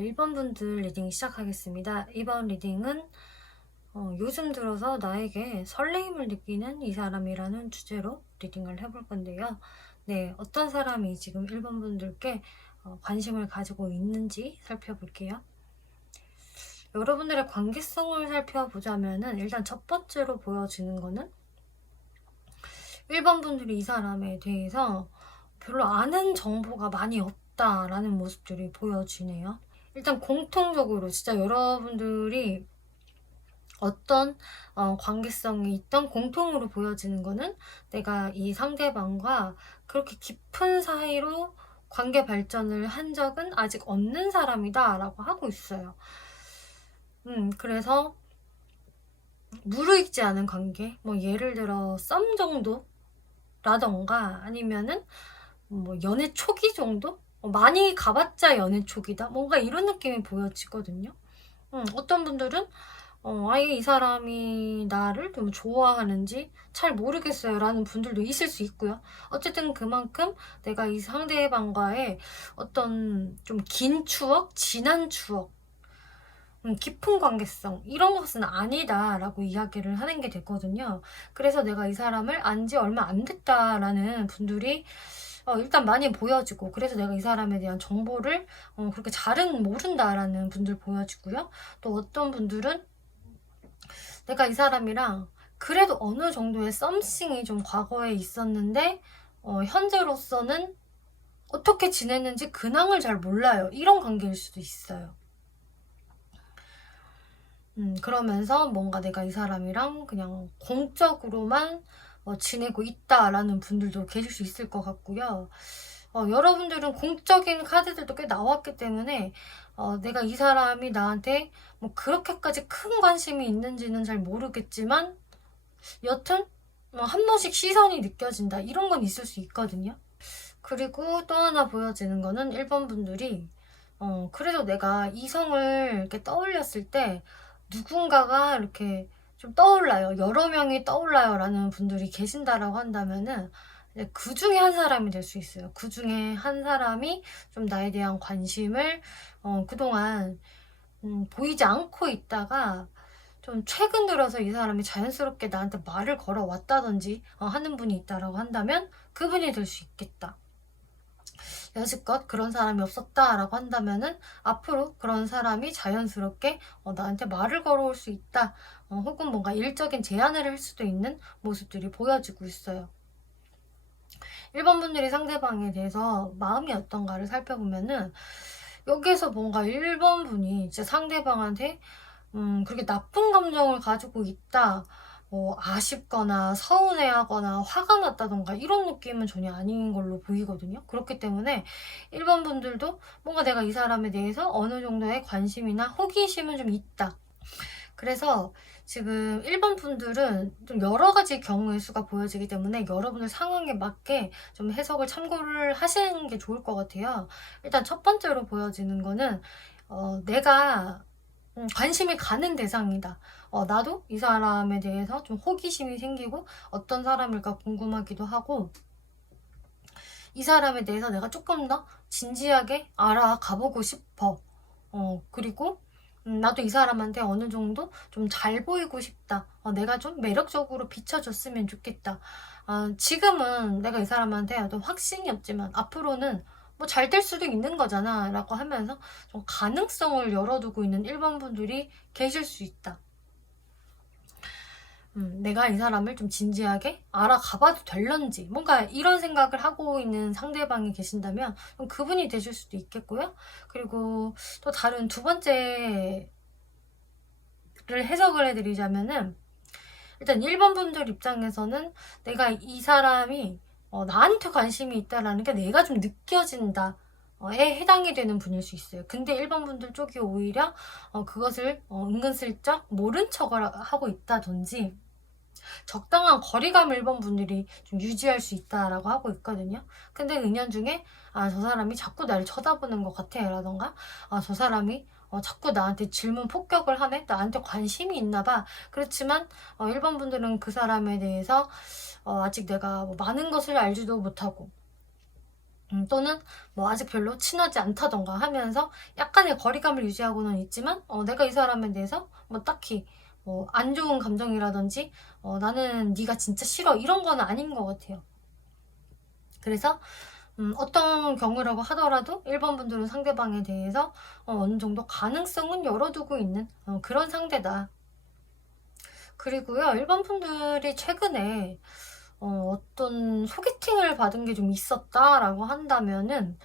1번 분들 리딩 시작하겠습니다. 이번 리딩은 요즘 들어서 나에게 설레임을 느끼는 이 사람이라는 주제로 리딩을 해볼 건데요. 네, 어떤 사람이 지금 1번 분들께 관심을 가지고 있는지 살펴볼게요. 여러분들의 관계성을 살펴보자면은 일단 첫 번째로 보여지는 거는 1번 분들이 이 사람에 대해서 별로 아는 정보가 많이 없다라는 모습들이 보여지네요. 일단 공통적으로 진짜 여러분들이 어떤 관계성이 있던 공통으로 보여지는 거는 내가 이 상대방과 그렇게 깊은 사이로 관계 발전을 한 적은 아직 없는 사람이다 라고 하고 있어요. 그래서 무르익지 않은 관계, 뭐 예를 들어 썸 정도라던가 아니면은 뭐 연애 초기 정도? 많이 가봤자 연애 초기다? 뭔가 이런 느낌이 보여지거든요. 어떤 분들은 아예 이 사람이 나를 좀 좋아하는지 잘 모르겠어요 라는 분들도 있을 수 있고요. 어쨌든 그만큼 내가 이 상대방과의 어떤 좀 긴 추억, 진한 추억, 깊은 관계성 이런 것은 아니다 라고 이야기를 하는 게 됐거든요. 그래서 내가 이 사람을 안 지 얼마 안 됐다라는 분들이 일단 많이 보여지고, 그래서 내가 이 사람에 대한 정보를 그렇게 잘은 모른다라는 분들 보여지고요. 또 어떤 분들은 내가 이 사람이랑 그래도 어느 정도의 썸씽이 좀 과거에 있었는데 현재로서는 어떻게 지냈는지 근황을 잘 몰라요. 이런 관계일 수도 있어요. 그러면서 뭔가 내가 이 사람이랑 그냥 공적으로만 지내고 있다라는 분들도 계실 수 있을 것 같고요. 여러분들은 공적인 카드들도 꽤 나왔기 때문에 내가 이 사람이 나한테 뭐 그렇게까지 큰 관심이 있는지는 잘 모르겠지만 여튼 한 번씩 시선이 느껴진다 이런 건 있을 수 있거든요. 그리고 또 하나 보여지는 거는 1번 분들이 그래도 내가 이성을 이렇게 떠올렸을 때 누군가가 이렇게 좀 떠올라요. 여러 명이 떠올라요 라는 분들이 계신다라고 한다면은 그 중에 한 사람이 될 수 있어요. 그 중에 한 사람이 좀 나에 대한 관심을 그동안 보이지 않고 있다가 좀 최근 들어서 이 사람이 자연스럽게 나한테 말을 걸어왔다든지 하는 분이 있다라고 한다면 그분이 될 수 있겠다. 여지껏 그런 사람이 없었다라고 한다면은 앞으로 그런 사람이 자연스럽게 나한테 말을 걸어올 수 있다. 혹은 뭔가 일적인 제안을 할 수도 있는 모습들이 보여지고 있어요. 1번 분들이 상대방에 대해서 마음이 어떤가를 살펴보면은 여기에서 뭔가 1번 분이 진짜 상대방한테 그렇게 나쁜 감정을 가지고 있다. 아쉽거나 서운해하거나 화가 났다던가 이런 느낌은 전혀 아닌 걸로 보이거든요. 그렇기 때문에 1번 분들도 뭔가 내가 이 사람에 대해서 어느 정도의 관심이나 호기심은 좀 있다. 그래서 지금 1번 분들은 좀 여러 가지 경우의 수가 보여지기 때문에 여러분의 상황에 맞게 좀 해석을 참고를 하시는 게 좋을 것 같아요. 일단 첫 번째로 보여지는 거는 내가 관심이 가는 대상이다. 나도 이 사람에 대해서 좀 호기심이 생기고 어떤 사람일까 궁금하기도 하고 이 사람에 대해서 내가 조금 더 진지하게 알아가보고 싶어. 그리고 나도 이 사람한테 어느 정도 좀 잘 보이고 싶다. 내가 좀 매력적으로 비춰줬으면 좋겠다. 지금은 내가 이 사람한테 어떤 확신이 없지만 앞으로는 뭐 잘 될 수도 있는 거잖아 라고 하면서 좀 가능성을 열어두고 있는 1번 분들이 계실 수 있다. 내가 이 사람을 좀 진지하게 알아가봐도 될런지 뭔가 이런 생각을 하고 있는 상대방이 계신다면 그분이 되실 수도 있겠고요. 그리고 또 다른 두 번째를 해석을 해드리자면은 일단 1번 분들 입장에서는 내가 이 사람이 나한테 관심이 있다라는 게 내가 좀 느껴진다 에 해당이 되는 분일 수 있어요. 근데 1번 분들 쪽이 오히려 그것을 은근슬쩍 모른 척을 하고 있다든지 적당한 거리감 1번 분들이 좀 유지할 수 있다라고 하고 있거든요. 근데 은연중에 저 사람이 자꾸 나를 쳐다보는 것 같아 라던가 저 사람이 자꾸 나한테 질문 폭격을 하네? 나한테 관심이 있나 봐. 그렇지만 1번 분들은 그 사람에 대해서 아직 내가 뭐 많은 것을 알지도 못하고 또는 뭐 아직 별로 친하지 않다던가 하면서 약간의 거리감을 유지하고는 있지만 내가 이 사람에 대해서 뭐 딱히 안 좋은 감정이라든지 나는 네가 진짜 싫어 이런 거는 아닌 것 같아요. 그래서 어떤 경우라고 하더라도 1번 분들은 상대방에 대해서 어느 정도 가능성은 열어두고 있는 그런 상대다. 그리고요, 1번 분들이 최근에 어떤 소개팅을 받은 게 좀 있었다라고 한다면은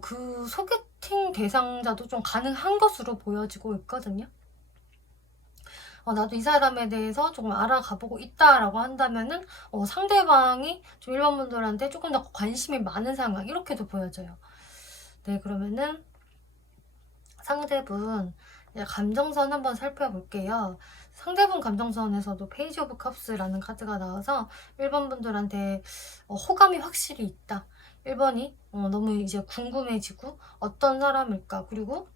그 소개팅 대상자도 좀 가능한 것으로 보여지고 있거든요. 나도 이 사람에 대해서 조금 알아가보고 있다라고 한다면은 상대방이 좀 1번 분들한테 조금 더 관심이 많은 상황 이렇게도 보여져요. 네, 그러면은 상대분 감정선 한번 살펴볼게요. 상대분 감정선에서도 페이지 오브 컵스라는 카드가 나와서 1번 분들한테 호감이 확실히 있다. 1번이 너무 이제 궁금해지고 어떤 사람일까, 그리고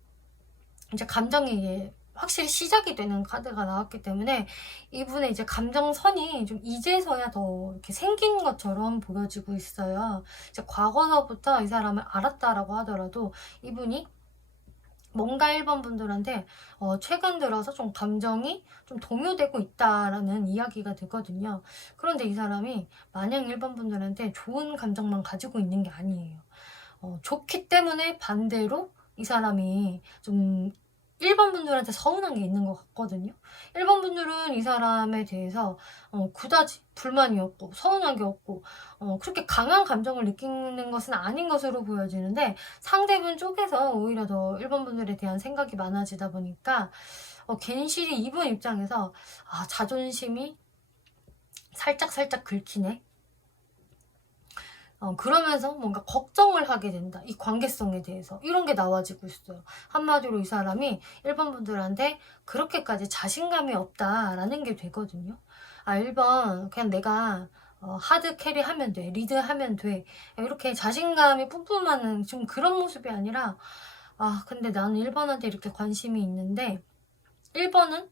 이제 감정이 확실히 시작이 되는 카드가 나왔기 때문에 이분의 이제 감정선이 좀 이제서야 더 이렇게 생긴 것처럼 보여지고 있어요. 이제 과거서부터 이 사람을 알았다라고 하더라도 이분이 뭔가 1번 분들한테 최근 들어서 좀 감정이 좀 동요되고 있다라는 이야기가 되거든요. 그런데 이 사람이 마냥 1번 분들한테 좋은 감정만 가지고 있는 게 아니에요. 좋기 때문에 반대로 이 사람이 좀 1번 분들한테 서운한 게 있는 것 같거든요. 1번 분들은 이 사람에 대해서 그다지 불만이 없고 서운한 게 없고 그렇게 강한 감정을 느끼는 것은 아닌 것으로 보여지는데 상대분 쪽에서 오히려 더 1번 분들에 대한 생각이 많아지다 보니까 괜시리 이분 입장에서 자존심이 살짝 긁히네. 그러면서 뭔가 걱정을 하게 된다. 이 관계성에 대해서. 이런 게 나와지고 있어요. 한마디로 이 사람이 1번 분들한테 그렇게까지 자신감이 없다라는 게 되거든요. 1번, 그냥 내가 하드 캐리 하면 돼. 리드 하면 돼. 이렇게 자신감이 뿜뿜하는 좀 그런 모습이 아니라, 근데 나는 1번한테 이렇게 관심이 있는데, 1번은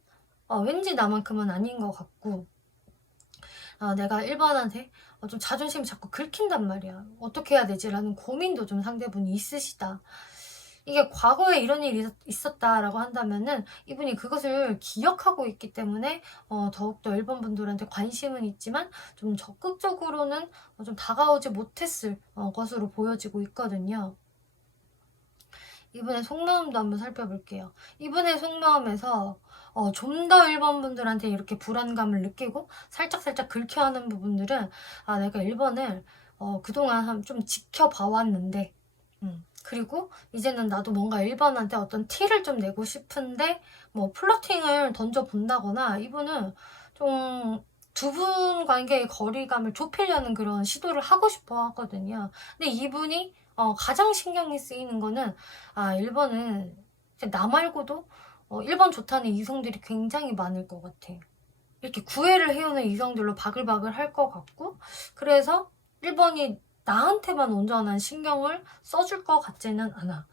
왠지 나만큼은 아닌 것 같고, 내가 1번한테 좀 자존심이 자꾸 긁힌단 말이야. 어떻게 해야 되지? 라는 고민도 좀 상대분이 있으시다. 이게 과거에 이런 일이 있었다라고 한다면은 이분이 그것을 기억하고 있기 때문에 더욱더 1번 분들한테 관심은 있지만 좀 적극적으로는 좀 다가오지 못했을 것으로 보여지고 있거든요. 이분의 속마음도 한번 살펴볼게요. 이분의 속마음에서 좀 더 1번 분들한테 이렇게 불안감을 느끼고 살짝 긁혀하는 부분들은 내가 1번을 그동안 좀 지켜봐 왔는데 그리고 이제는 나도 뭔가 1번한테 어떤 티를 좀 내고 싶은데 뭐 플러팅을 던져본다거나 이분은 좀 두 분 관계의 거리감을 좁히려는 그런 시도를 하고 싶어 하거든요. 근데 이분이 가장 신경이 쓰이는 거는 1번은 나 말고도 1번 좋다는 이성들이 굉장히 많을 것 같아. 이렇게 구애를 해오는 이성들로 바글바글 할 것 같고, 그래서 1번이 나한테만 온전한 신경을 써줄 것 같지는 않아.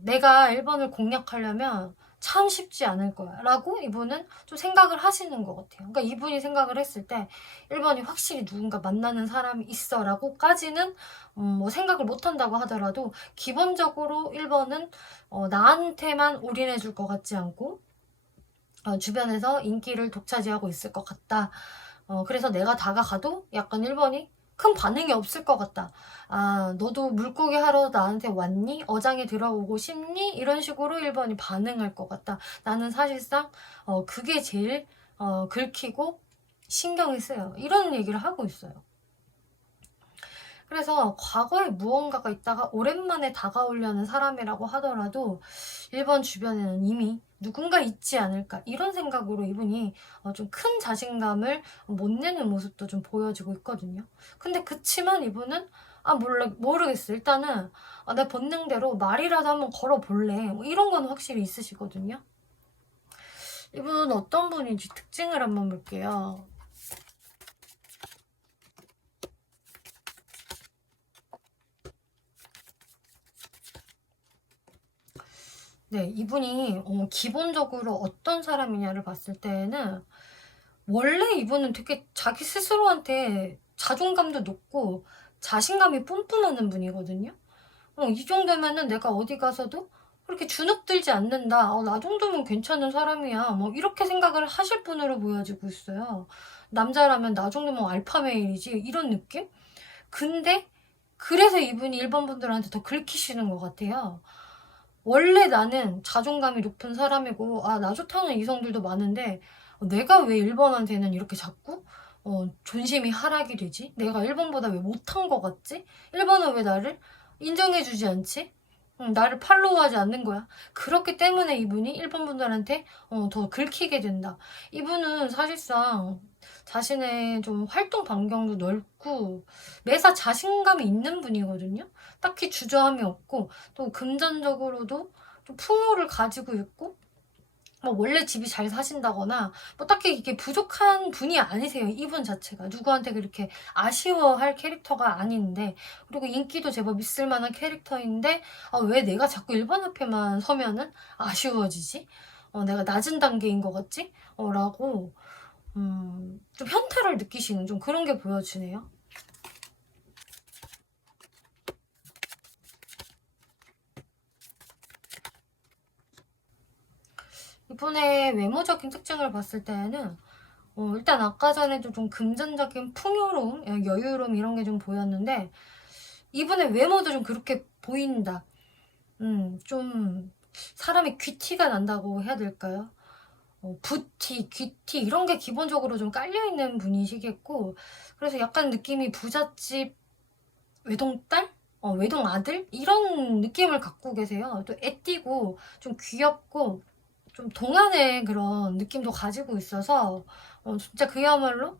내가 1번을 공략하려면 참 쉽지 않을 거야 라고 이분은 좀 생각을 하시는 것 같아요. 그러니까 이분이 생각을 했을 때 1번이 확실히 누군가 만나는 사람이 있어 라고까지는 뭐 생각을 못한다고 하더라도 기본적으로 1번은 나한테만 올인해 줄 것 같지 않고 주변에서 인기를 독차지하고 있을 것 같다. 그래서 내가 다가가도 약간 1번이 큰 반응이 없을 것 같다. 너도 물고기 하러 나한테 왔니? 어장에 들어오고 싶니? 이런 식으로 1번이 반응할 것 같다. 나는 사실상 그게 제일 긁히고 신경이 쓰여요. 이런 얘기를 하고 있어요. 그래서 과거에 무언가가 있다가 오랜만에 다가오려는 사람이라고 하더라도 1번 주변에는 이미 누군가 있지 않을까 이런 생각으로 이분이 좀 큰 자신감을 못 내는 모습도 좀 보여지고 있거든요. 근데 그치만 이분은 모르겠어. 일단은 내 본능대로 말이라도 한번 걸어볼래. 뭐 이런 건 확실히 있으시거든요. 이분은 어떤 분인지 특징을 한번 볼게요. 네, 이분이 기본적으로 어떤 사람이냐를 봤을 때는 원래 이분은 되게 자기 스스로한테 자존감도 높고 자신감이 뿜뿜하는 분이거든요. 이 정도면은 내가 어디 가서도 그렇게 주눅들지 않는다. 나 정도면 괜찮은 사람이야. 뭐 이렇게 생각을 하실 분으로 보여지고 있어요. 남자라면 나 정도면 알파메일이지 이런 느낌? 근데 그래서 이분이 일반 분들한테 더 긁히시는 것 같아요. 원래 나는 자존감이 높은 사람이고 나 좋다는 이성들도 많은데 내가 왜 1번한테는 이렇게 자꾸 존심이 하락이 되지? 내가 1번보다 왜 못한 것 같지? 1번은 왜 나를 인정해주지 않지? 나를 팔로우하지 않는 거야. 그렇기 때문에 이분이 1번 분들한테 더 긁히게 된다. 이분은 사실상 자신의 좀 활동 반경도 넓고 매사 자신감이 있는 분이거든요. 딱히 주저함이 없고 또 금전적으로도 좀 풍요를 가지고 있고 뭐 원래 집이 잘 사신다거나 뭐 딱히 이게 부족한 분이 아니세요. 이분 자체가 누구한테 그렇게 아쉬워할 캐릭터가 아닌데, 그리고 인기도 제법 있을 만한 캐릭터인데 왜 내가 자꾸 1번 앞에만 서면은 아쉬워지지? 내가 낮은 단계인 것 같지? 라고 좀 현타를 느끼시는 좀 그런 게 보여지네요. 이분의 외모적인 특징을 봤을 때는 일단 아까 전에도 좀 금전적인 풍요로움, 여유로움 이런 게 좀 보였는데 이분의 외모도 좀 그렇게 보인다. 좀 사람이 귀티가 난다고 해야 될까요? 부티, 귀티 이런 게 기본적으로 좀 깔려있는 분이시겠고, 그래서 약간 느낌이 부잣집 외동딸? 외동아들? 이런 느낌을 갖고 계세요. 또 애띠고 좀 귀엽고 좀 동안의 그런 느낌도 가지고 있어서 진짜 그야말로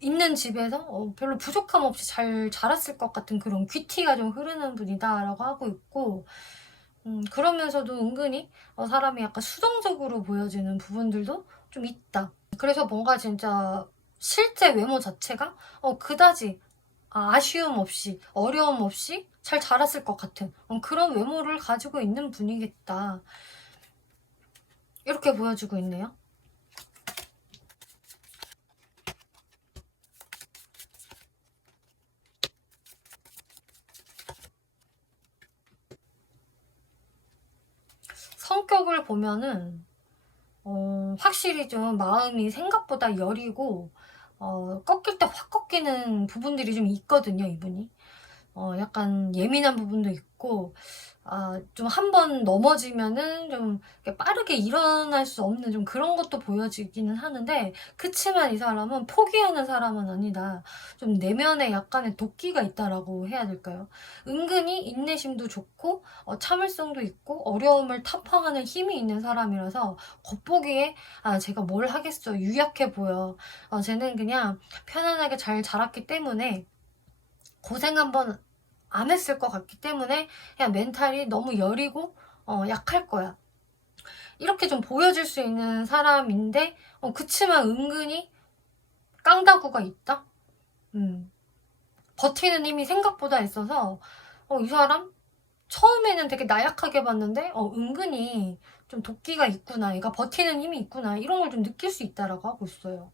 있는 집에서 별로 부족함 없이 잘 자랐을 것 같은 그런 귀티가 좀 흐르는 분이다라고 하고 있고, 그러면서도 은근히 사람이 약간 수동적으로 보여지는 부분들도 좀 있다. 그래서 뭔가 진짜 실제 외모 자체가 그다지 아쉬움 없이 어려움 없이 잘 자랐을 것 같은 그런 외모를 가지고 있는 분이겠다. 이렇게 보여주고 있네요. 성격을 보면은 확실히 좀 마음이 생각보다 여리고 꺾일 때 확 꺾이는 부분들이 좀 있거든요, 이분이. 약간 예민한 부분도 있고, 좀 한 번 넘어지면은 좀 빠르게 일어날 수 없는 좀 그런 것도 보여지기는 하는데, 그치만 이 사람은 포기하는 사람은 아니다. 좀 내면에 약간의 도끼가 있다라고 해야 될까요? 은근히 인내심도 좋고, 참을성도 있고, 어려움을 타파하는 힘이 있는 사람이라서, 겉보기에, 제가 뭘 하겠어. 유약해 보여. 쟤는 그냥 편안하게 잘 자랐기 때문에, 고생 한번 안 했을 것 같기 때문에 그냥 멘탈이 너무 여리고 약할 거야. 이렇게 좀 보여줄 수 있는 사람인데 그치만 은근히 깡다구가 있다? 버티는 힘이 생각보다 있어서 이 사람 처음에는 되게 나약하게 봤는데 은근히 좀 도끼가 있구나, 얘가 버티는 힘이 있구나, 이런 걸 좀 느낄 수 있다라고 하고 있어요.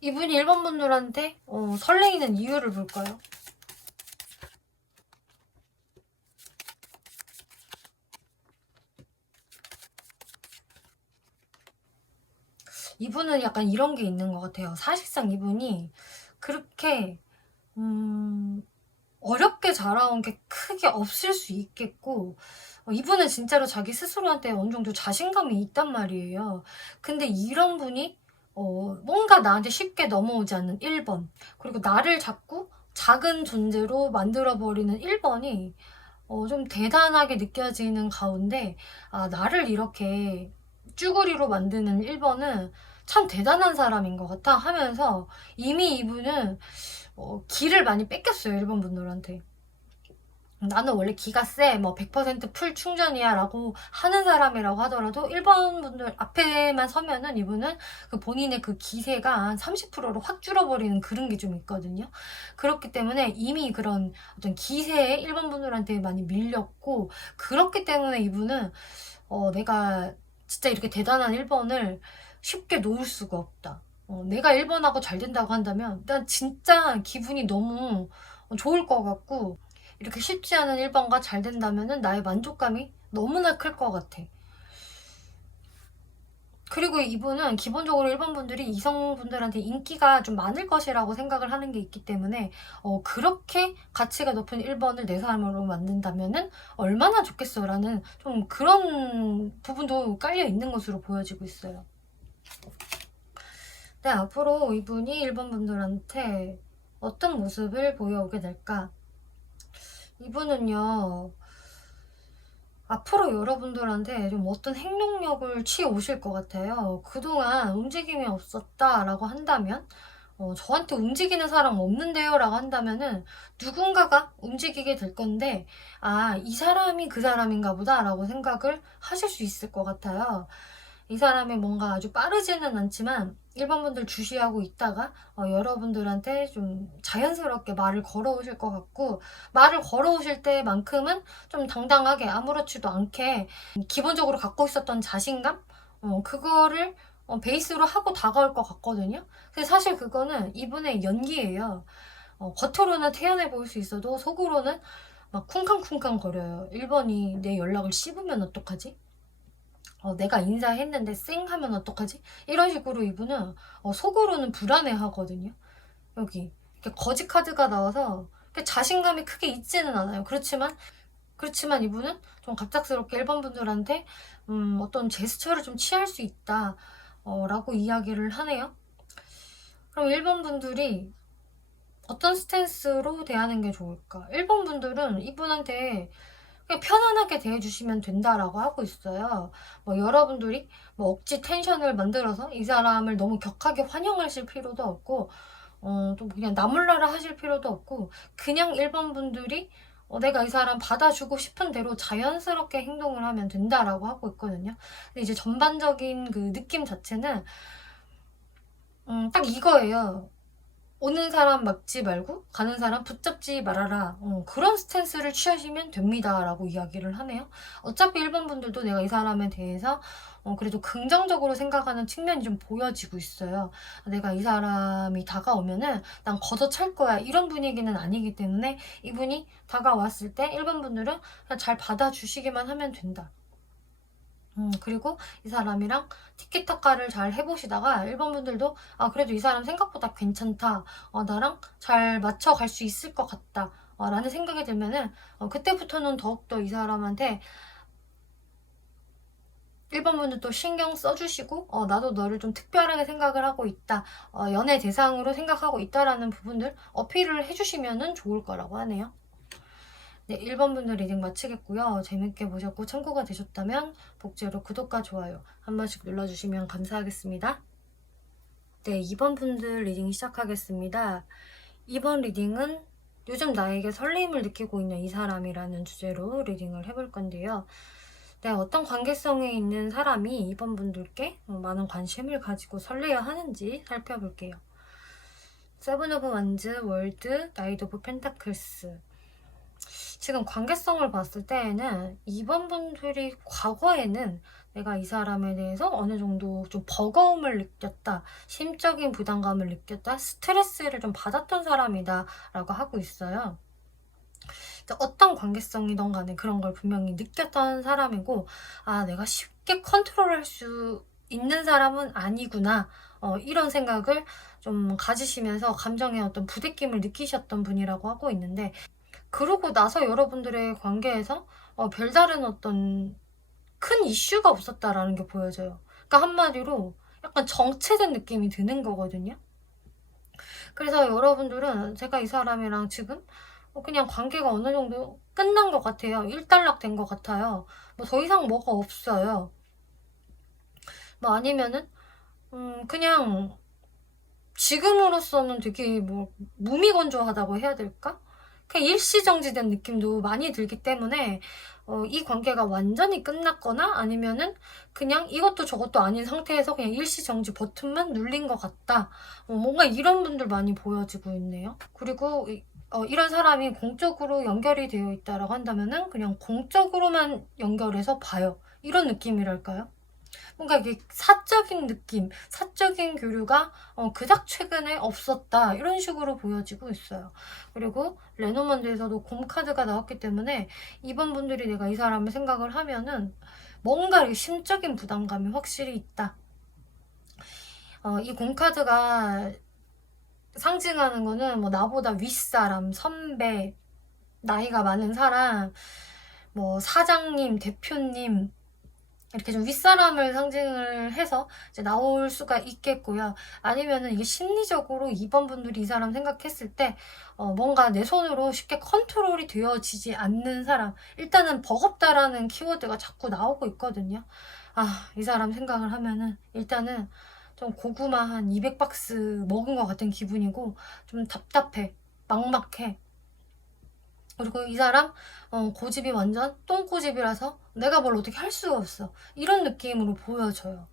이분이 1번 분들한테 설레이는 이유를 볼까요? 이분은 약간 이런 게 있는 것 같아요. 사실상 이분이 그렇게 어렵게 자라온 게 크게 없을 수 있겠고, 이분은 진짜로 자기 스스로한테 어느 정도 자신감이 있단 말이에요. 근데 이런 분이 뭔가 나한테 쉽게 넘어오지 않는 1번, 그리고 나를 자꾸 작은 존재로 만들어버리는 1번이 좀 대단하게 느껴지는 가운데, 나를 이렇게 쭈구리로 만드는 1번은 참 대단한 사람인 것 같아 하면서 이미 이분은 기를 많이 뺏겼어요, 1번 분들한테. 나는 원래 기가 세, 뭐 100%풀 충전이야 라고 하는 사람이라고 하더라도 1번 분들 앞에만 서면은 이분은 그 본인의 그 기세가 한 30%로 확 줄어버리는 그런 게 좀 있거든요. 그렇기 때문에 이미 그런 어떤 기세에 1번 분들한테 많이 밀렸고, 그렇기 때문에 이분은 내가 진짜 이렇게 대단한 1번을 쉽게 놓을 수가 없다. 내가 1번하고 잘 된다고 한다면 난 진짜 기분이 너무 좋을 것 같고, 이렇게 쉽지 않은 1번과 잘 된다면 나의 만족감이 너무나 클 것 같아. 그리고 이분은 기본적으로 1번 분들이 이성분들한테 인기가 좀 많을 것이라고 생각을 하는 게 있기 때문에 그렇게 가치가 높은 1번을 내 사람으로 만든다면은 얼마나 좋겠어 라는 좀 그런 부분도 깔려 있는 것으로 보여지고 있어요. 네, 앞으로 이분이 1번 분들한테 어떤 모습을 보여오게 될까? 이분은요, 앞으로 여러분들한테 좀 어떤 행동력을 취해 오실 것 같아요. 그동안 움직임이 없었다라고 한다면, 저한테 움직이는 사람 없는데요 라고 한다면은 누군가가 움직이게 될 건데, 아, 이 사람이 그 사람인가 보다 라고 생각을 하실 수 있을 것 같아요. 이 사람이 뭔가 아주 빠르지는 않지만 1번 분들 주시하고 있다가 여러분들한테 좀 자연스럽게 말을 걸어오실 것 같고, 말을 걸어오실 때만큼은 좀 당당하게 아무렇지도 않게 기본적으로 갖고 있었던 자신감? 그거를 베이스로 하고 다가올 것 같거든요. 근데 사실 그거는 이분의 연기예요. 겉으로는 태연해 보일 수 있어도 속으로는 막 쿵쾅쿵쾅 거려요. 1번이 내 연락을 씹으면 어떡하지? 내가 인사했는데 쌩 하면 어떡하지? 이런 식으로 이분은 속으로는 불안해 하거든요. 여기 이렇게 거지 카드가 나와서 자신감이 크게 있지는 않아요. 그렇지만 이분은 좀 갑작스럽게 1번 분들한테 어떤 제스처를 좀 취할 수 있다 라고 이야기를 하네요. 그럼 1번 분들이 어떤 스탠스로 대하는 게 좋을까? 1번 분들은 이분한테 그냥 편안하게 대해주시면 된다라고 하고 있어요. 여러분들이 억지 텐션을 만들어서 이 사람을 너무 격하게 환영하실 필요도 없고, 또 그냥 나몰라라 하실 필요도 없고, 그냥 1번 분들이 내가 이 사람 받아주고 싶은 대로 자연스럽게 행동을 하면 된다라고 하고 있거든요. 근데 이제 전반적인 그 느낌 자체는 딱 이거예요. 오는 사람 막지 말고 가는 사람 붙잡지 말아라. 그런 스탠스를 취하시면 됩니다 라고 이야기를 하네요. 어차피 1번 분들도 내가 이 사람에 대해서 그래도 긍정적으로 생각하는 측면이 좀 보여지고 있어요. 내가 이 사람이 다가오면은 난 걷어찰 거야 이런 분위기는 아니기 때문에 이분이 다가왔을 때 1번 분들은 그냥 잘 받아주시기만 하면 된다. 그리고 이 사람이랑 티키타카를 잘 해보시다가 1번 분들도 그래도 이 사람 생각보다 괜찮다. 나랑 잘 맞춰갈 수 있을 것 같다. 라는 생각이 들면은 그때부터는 더욱더 이 사람한테 1번 분들도 신경 써주시고 나도 너를 좀 특별하게 생각을 하고 있다. 연애 대상으로 생각하고 있다라는 부분들 어필을 해주시면 좋을 거라고 하네요. 네, 1번 분들 리딩 마치겠고요. 재밌게 보셨고 참고가 되셨다면 복제로 구독과 좋아요 한 번씩 눌러주시면 감사하겠습니다. 네, 2번 분들 리딩 시작하겠습니다. 2번 리딩은 요즘 나에게 설레임을 느끼고 있는 이 사람이라는 주제로 리딩을 해볼 건데요. 네, 어떤 관계성에 있는 사람이 2번 분들께 많은 관심을 가지고 설레야 하는지 살펴볼게요. 세븐 오브 완즈, 월드, 나이트 오브 펜타클스. 지금 관계성을 봤을 때에는 2번 분들이 과거에는 내가 이 사람에 대해서 어느 정도 좀 버거움을 느꼈다, 심적인 부담감을 느꼈다, 스트레스를 좀 받았던 사람이다 라고 하고 있어요. 어떤 관계성이든 간에 그런 걸 분명히 느꼈던 사람이고, 내가 쉽게 컨트롤할 수 있는 사람은 아니구나, 이런 생각을 좀 가지시면서 감정의 어떤 부대낌을 느끼셨던 분이라고 하고 있는데, 그러고 나서 여러분들의 관계에서 별다른 어떤 큰 이슈가 없었다라는 게 보여져요. 그러니까 한마디로 약간 정체된 느낌이 드는 거거든요. 그래서 여러분들은 제가 이 사람이랑 지금 그냥 관계가 어느 정도 끝난 것 같아요. 일단락 된 것 같아요. 더 이상 뭐가 없어요. 아니면은 그냥 지금으로서는 되게 무미건조하다고 해야 될까? 그냥 일시정지된 느낌도 많이 들기 때문에 이 관계가 완전히 끝났거나 아니면은 그냥 이것도 저것도 아닌 상태에서 그냥 일시정지 버튼만 눌린 것 같다. 뭔가 이런 분들 많이 보여지고 있네요. 그리고 이런 사람이 공적으로 연결이 되어 있다라고 한다면은 그냥 공적으로만 연결해서 봐요. 이런 느낌이랄까요? 뭔가 이게 사적인 느낌, 사적인 교류가 그닥 최근에 없었다, 이런 식으로 보여지고 있어요. 그리고 레노먼드에서도 곰 카드가 나왔기 때문에 이번 분들이 내가 이 사람을 생각을 하면은 뭔가 이렇게 심적인 부담감이 확실히 있다. 이 곰 카드가 상징하는 거는 뭐 나보다 윗사람, 선배, 나이가 많은 사람, 뭐 사장님, 대표님, 이렇게 좀 윗사람을 상징을 해서 이제 나올 수가 있겠고요. 아니면은 이게 심리적으로 2번 분들이 이 사람 생각했을 때 뭔가 내 손으로 쉽게 컨트롤이 되어지지 않는 사람. 일단은 버겁다라는 키워드가 자꾸 나오고 있거든요. 이 사람 생각을 하면은 일단은 좀 고구마 한 200박스 먹은 것 같은 기분이고 좀 답답해. 막막해. 그리고 이 사람 고집이 완전 똥고집이라서 내가 뭘 어떻게 할 수가 없어, 이런 느낌으로 보여져요.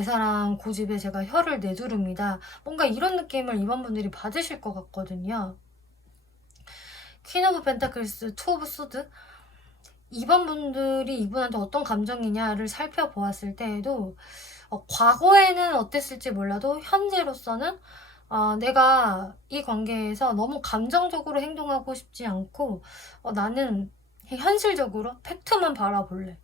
이 사람 고집에 제가 혀를 내두릅니다. 뭔가 이런 느낌을 이번 분들이 받으실 것 같거든요. 퀸 오브 펜타클스, 투 오브 소드. 이번 분들이 이분한테 어떤 감정이냐를 살펴보았을 때에도 과거에는 어땠을지 몰라도 현재로서는 내가 이 관계에서 너무 감정적으로 행동하고 싶지 않고 나는 현실적으로 팩트만 바라볼래.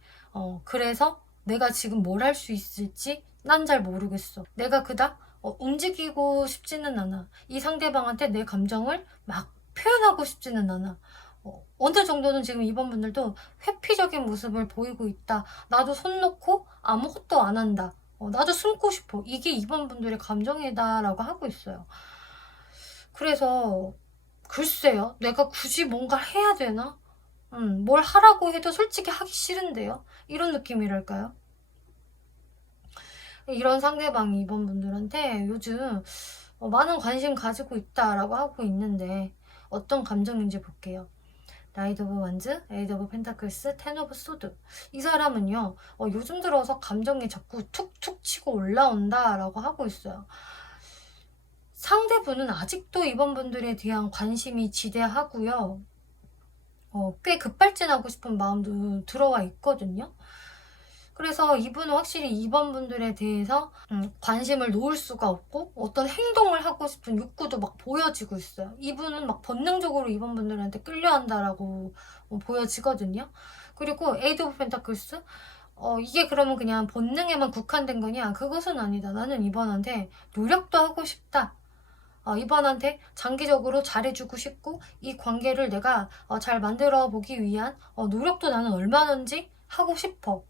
그래서 내가 지금 뭘 할 수 있을지 난 잘 모르겠어. 내가 그닥 움직이고 싶지는 않아. 이 상대방한테 내 감정을 막 표현하고 싶지는 않아. 어느 정도는 지금 이번 분들도 회피적인 모습을 보이고 있다. 나도 손 놓고 아무것도 안 한다. 나도 숨고 싶어. 이게 이번 분들의 감정이다라고 하고 있어요. 그래서 글쎄요. 내가 굳이 뭔가를 해야 되나? 뭘 하라고 해도 솔직히 하기 싫은데요. 이런 느낌이랄까요? 이런 상대방이 이번 분들한테 요즘 많은 관심 가지고 있다라고 하고 있는데 어떤 감정인지 볼게요. 나이트 오브 완즈, 에이드 오브 펜타클스, 텐 오브 소드. 이 사람은요, 요즘 들어서 감정이 자꾸 툭툭 치고 올라온다라고 하고 있어요. 상대분은 아직도 이번 분들에 대한 관심이 지대하고요. 꽤 급발진하고 싶은 마음도 들어와 있거든요. 그래서 이분은 확실히 이번 분들에 대해서 관심을 놓을 수가 없고 어떤 행동을 하고 싶은 욕구도 막 보여지고 있어요. 이분은 막 본능적으로 이번 분들한테 끌려한다라고 보여지거든요. 그리고 에이드 오브 펜타클스, 이게 그러면 그냥 본능에만 국한된 거냐? 그것은 아니다. 나는 이번한테 노력도 하고 싶다. 이번한테 장기적으로 잘해주고 싶고 이 관계를 내가 잘 만들어 보기 위한 노력도 나는 얼마든지 하고 싶어.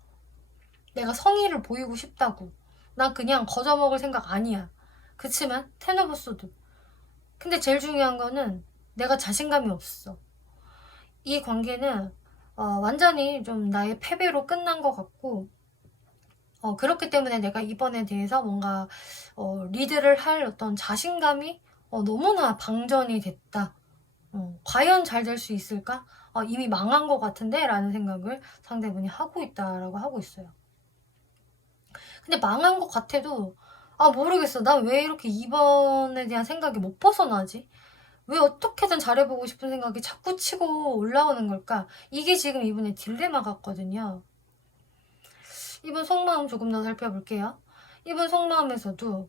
내가 성의를 보이고 싶다고. 난 그냥 거저먹을 생각 아니야. 그치만 텐 오브 소드. 근데 제일 중요한 거는 내가 자신감이 없어. 이 관계는 완전히 좀 나의 패배로 끝난 것 같고 그렇기 때문에 내가 이번에 대해서 뭔가 리드를 할 어떤 자신감이 너무나 방전이 됐다. 과연 잘 될 수 있을까? 이미 망한 것 같은데? 라는 생각을 상대분이 하고 있다라고 하고 있어요. 근데 망한 것 같아도 모르겠어. 난 왜 이렇게 이번에 대한 생각이 못 벗어나지? 왜 어떻게든 잘해보고 싶은 생각이 자꾸 치고 올라오는 걸까? 이게 지금 이분의 딜레마 같거든요. 이분 속마음 조금 더 살펴볼게요. 이분 속마음에서도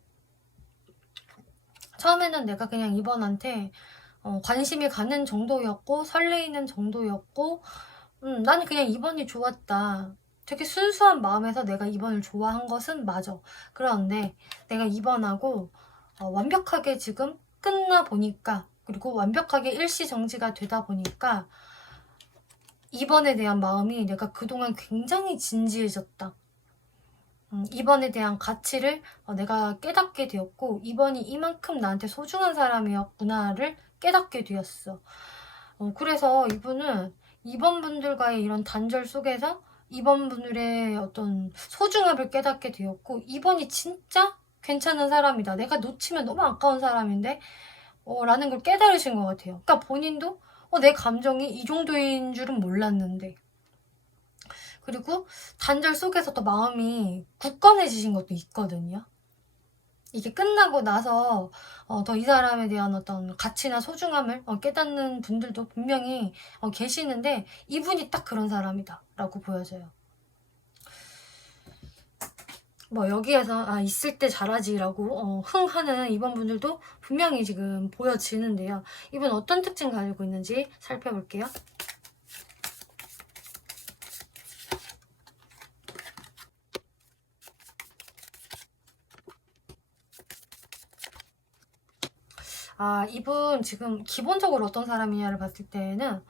처음에는 내가 그냥 이번한테 관심이 가는 정도였고 설레이는 정도였고 나는 그냥 이번이 좋았다. 되게 순수한 마음에서 내가 이번을 좋아한 것은 맞아. 그런데 내가 이번하고 완벽하게 지금 끝나 보니까 그리고 완벽하게 일시정지가 되다 보니까 이번에 대한 마음이 내가 그동안 굉장히 진지해졌다. 이번에 대한 가치를 내가 깨닫게 되었고 이번이 이만큼 나한테 소중한 사람이었구나를 깨닫게 되었어. 그래서 이분은 이번 분들과의 이런 단절 속에서 이번 분들의 어떤 소중함을 깨닫게 되었고 이번이 진짜 괜찮은 사람이다. 내가 놓치면 너무 아까운 사람인데 라는 걸 깨달으신 것 같아요. 그러니까 본인도 내 감정이 이 정도인 줄은 몰랐는데 그리고 단절 속에서 또 마음이 굳건해지신 것도 있거든요. 이게 끝나고 나서 더 이 사람에 대한 어떤 가치나 소중함을 깨닫는 분들도 분명히 계시는데 이분이 딱 그런 사람이다 라고 보여져요. 뭐 여기에서 아 있을 때 잘하지라고 흥하는 이번 분들도 분명히 지금 보여지는데요. 이분 어떤 특징 가지고 있는지 살펴볼게요. 아 이분 지금 기본적으로 어떤 사람이냐를 봤을 때는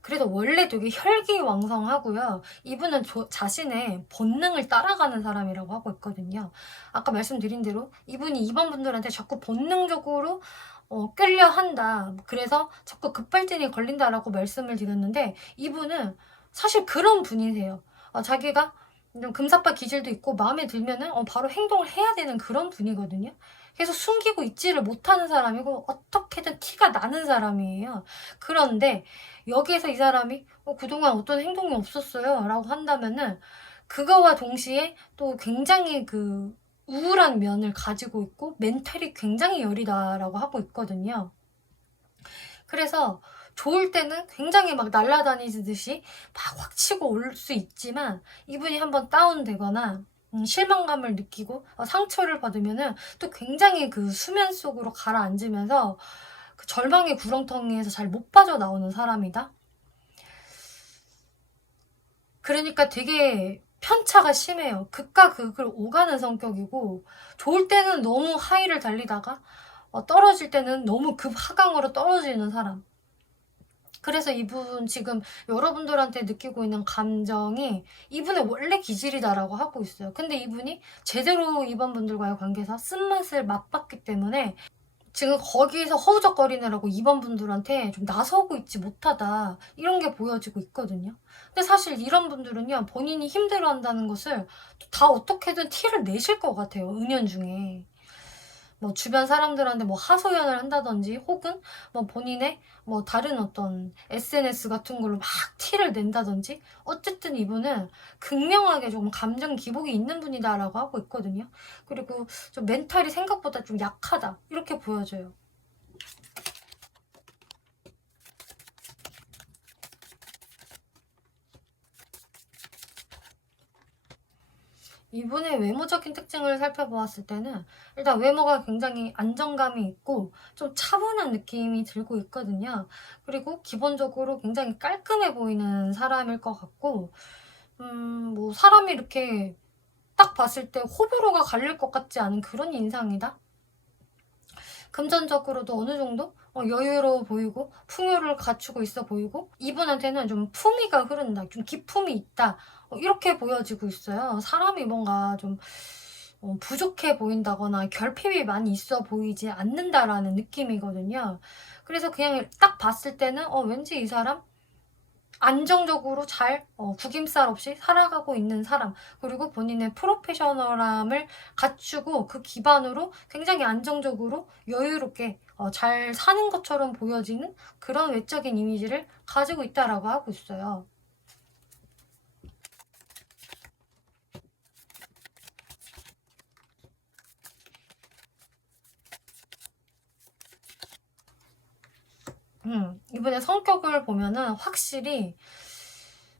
그래도 원래 되게 혈기왕성하고요. 이분은 자신의 본능을 따라가는 사람이라고 하고 있거든요. 아까 말씀드린 대로 이분이 이번 분들한테 자꾸 본능적으로 끌려한다. 그래서 자꾸 급발진이 걸린다라고 말씀을 드렸는데 이분은 사실 그런 분이세요. 자기가 좀 금사빠 기질도 있고 마음에 들면은 바로 행동을 해야 되는 그런 분이거든요. 계속 숨기고 있지를 못하는 사람이고 어떻게든 티가 나는 사람이에요. 그런데 여기에서 이 사람이 그동안 어떤 행동이 없었어요 라고 한다면은 그거와 동시에 또 굉장히 그 우울한 면을 가지고 있고 멘탈이 굉장히 여리다라고 하고 있거든요. 그래서 좋을 때는 굉장히 막 날아다니듯이 막 확 치고 올 수 있지만 이분이 한번 다운되거나 실망감을 느끼고 상처를 받으면은 또 굉장히 그 수면 속으로 가라앉으면서 그 절망의 구렁텅이에서 잘 못 빠져나오는 사람이다. 그러니까 되게 편차가 심해요. 극과 극을 오가는 성격이고 좋을 때는 너무 하이를 달리다가 떨어질 때는 너무 급하강으로 떨어지는 사람. 그래서 이분 지금 여러분들한테 느끼고 있는 감정이 이분의 원래 기질이다라고 하고 있어요. 근데 이분이 제대로 이번 분들과의 관계에서 쓴맛을 맛봤기 때문에 지금 거기에서 허우적거리느라고 이번 분들한테 좀 나서고 있지 못하다 이런 게 보여지고 있거든요. 근데 사실 이런 분들은요 본인이 힘들어한다는 것을 다 어떻게든 티를 내실 것 같아요. 은연중에 뭐 주변 사람들한테 뭐 하소연을 한다든지 혹은 뭐 본인의 뭐 다른 어떤 SNS 같은 걸로 막 티를 낸다든지 어쨌든 이분은 극명하게 조금 감정 기복이 있는 분이다라고 하고 있거든요. 그리고 좀 멘탈이 생각보다 좀 약하다 이렇게 보여져요. 이분의 외모적인 특징을 살펴보았을 때는 일단 외모가 굉장히 안정감이 있고 좀 차분한 느낌이 들고 있거든요. 그리고 기본적으로 굉장히 깔끔해 보이는 사람일 것 같고 뭐 사람이 이렇게 딱 봤을 때 호불호가 갈릴 것 같지 않은 그런 인상이다? 금전적으로도 어느 정도 여유로워 보이고 풍요를 갖추고 있어 보이고 이분한테는 좀 품위가 흐른다. 좀 기품이 있다. 이렇게 보여지고 있어요. 사람이 뭔가 좀 부족해 보인다거나 결핍이 많이 있어 보이지 않는다라는 느낌이거든요. 그래서 그냥 딱 봤을 때는 왠지 이 사람 안정적으로 잘 구김살 없이 살아가고 있는 사람 그리고 본인의 프로페셔널함을 갖추고 그 기반으로 굉장히 안정적으로 여유롭게 잘 사는 것처럼 보여지는 그런 외적인 이미지를 가지고 있다라고 하고 있어요. 이분의 성격을 보면은 확실히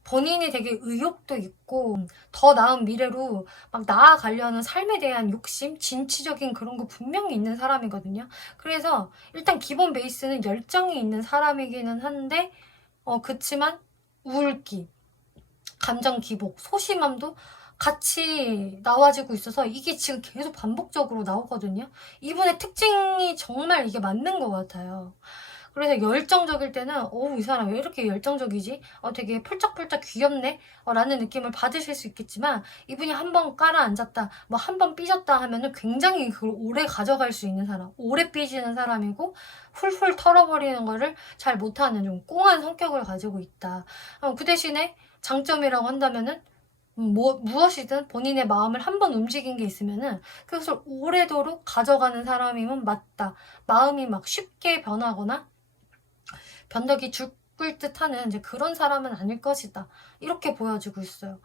본인이 되게 의욕도 있고 더 나은 미래로 막 나아가려는 삶에 대한 욕심, 진취적인 그런 거 분명히 있는 사람이거든요. 그래서 일단 기본 베이스는 열정이 있는 사람이기는 한데 그치만 우울기, 감정 기복, 소심함도 같이 나와지고 있어서 이게 지금 계속 반복적으로 나오거든요. 이분의 특징이 정말 이게 맞는 것 같아요. 그래서 열정적일 때는 이 사람 왜 이렇게 열정적이지? 되게 펄쩍펄쩍 귀엽네? 라는 느낌을 받으실 수 있겠지만 이분이 한 번 깔아앉았다, 뭐 한 번 삐졌다 하면은 굉장히 그걸 오래 가져갈 수 있는 사람, 오래 삐지는 사람이고 훌훌 털어버리는 거를 잘 못하는 좀 꽁한 성격을 가지고 있다. 그 대신에 장점이라고 한다면은 무엇이든 본인의 마음을 한 번 움직인 게 있으면은 그것을 오래도록 가져가는 사람이면 맞다. 마음이 막 쉽게 변하거나 변덕이 죽을 듯 하는 이제 그런 사람은 아닐 것이다. 이렇게 보여지고 있어요.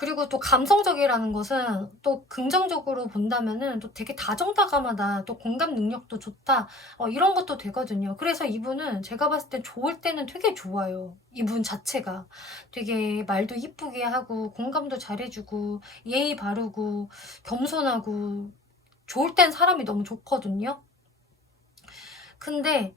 그리고 또 감성적이라는 것은 또 긍정적으로 본다면은 또 되게 다정다감하다, 또 공감 능력도 좋다, 이런 것도 되거든요. 그래서 이분은 제가 봤을 때 좋을 때는 되게 좋아요. 이분 자체가 되게 말도 이쁘게 하고 공감도 잘해주고 예의 바르고 겸손하고 좋을 땐 사람이 너무 좋거든요. 근데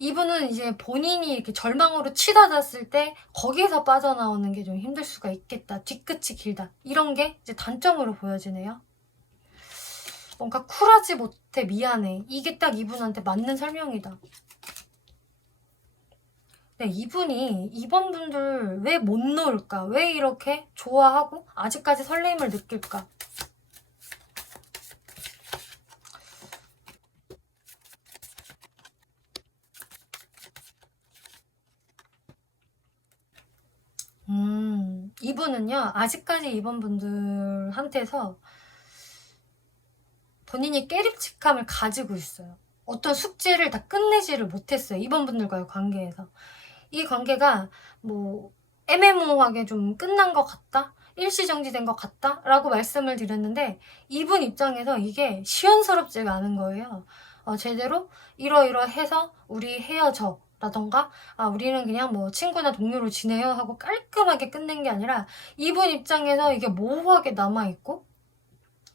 이분은 이제 본인이 이렇게 절망으로 치닫았을 때 거기에서 빠져나오는 게 좀 힘들 수가 있겠다. 뒤끝이 길다. 이런 게 이제 단점으로 보여지네요. 뭔가 쿨하지 못해, 미안해. 이게 딱 이분한테 맞는 설명이다. 네, 이분이 이번 분들 왜 못 놓을까? 왜 이렇게 좋아하고 아직까지 설레임을 느낄까? 이분은요, 아직까지 이번 분들한테서 본인이 깨림칙함을 가지고 있어요. 어떤 숙제를 다 끝내지를 못했어요. 이번 분들과의 관계에서. 이 관계가 뭐 애매모호하게 좀 끝난 것 같다? 일시정지된 것 같다? 라고 말씀을 드렸는데 이분 입장에서 이게 시원스럽지가 않은 거예요. 제대로 이러이러해서 우리 헤어져 라던가 우리는 그냥 뭐 친구나 동료로 지내요 하고 깔끔하게 끝낸 게 아니라 이분 입장에서 이게 모호하게 남아있고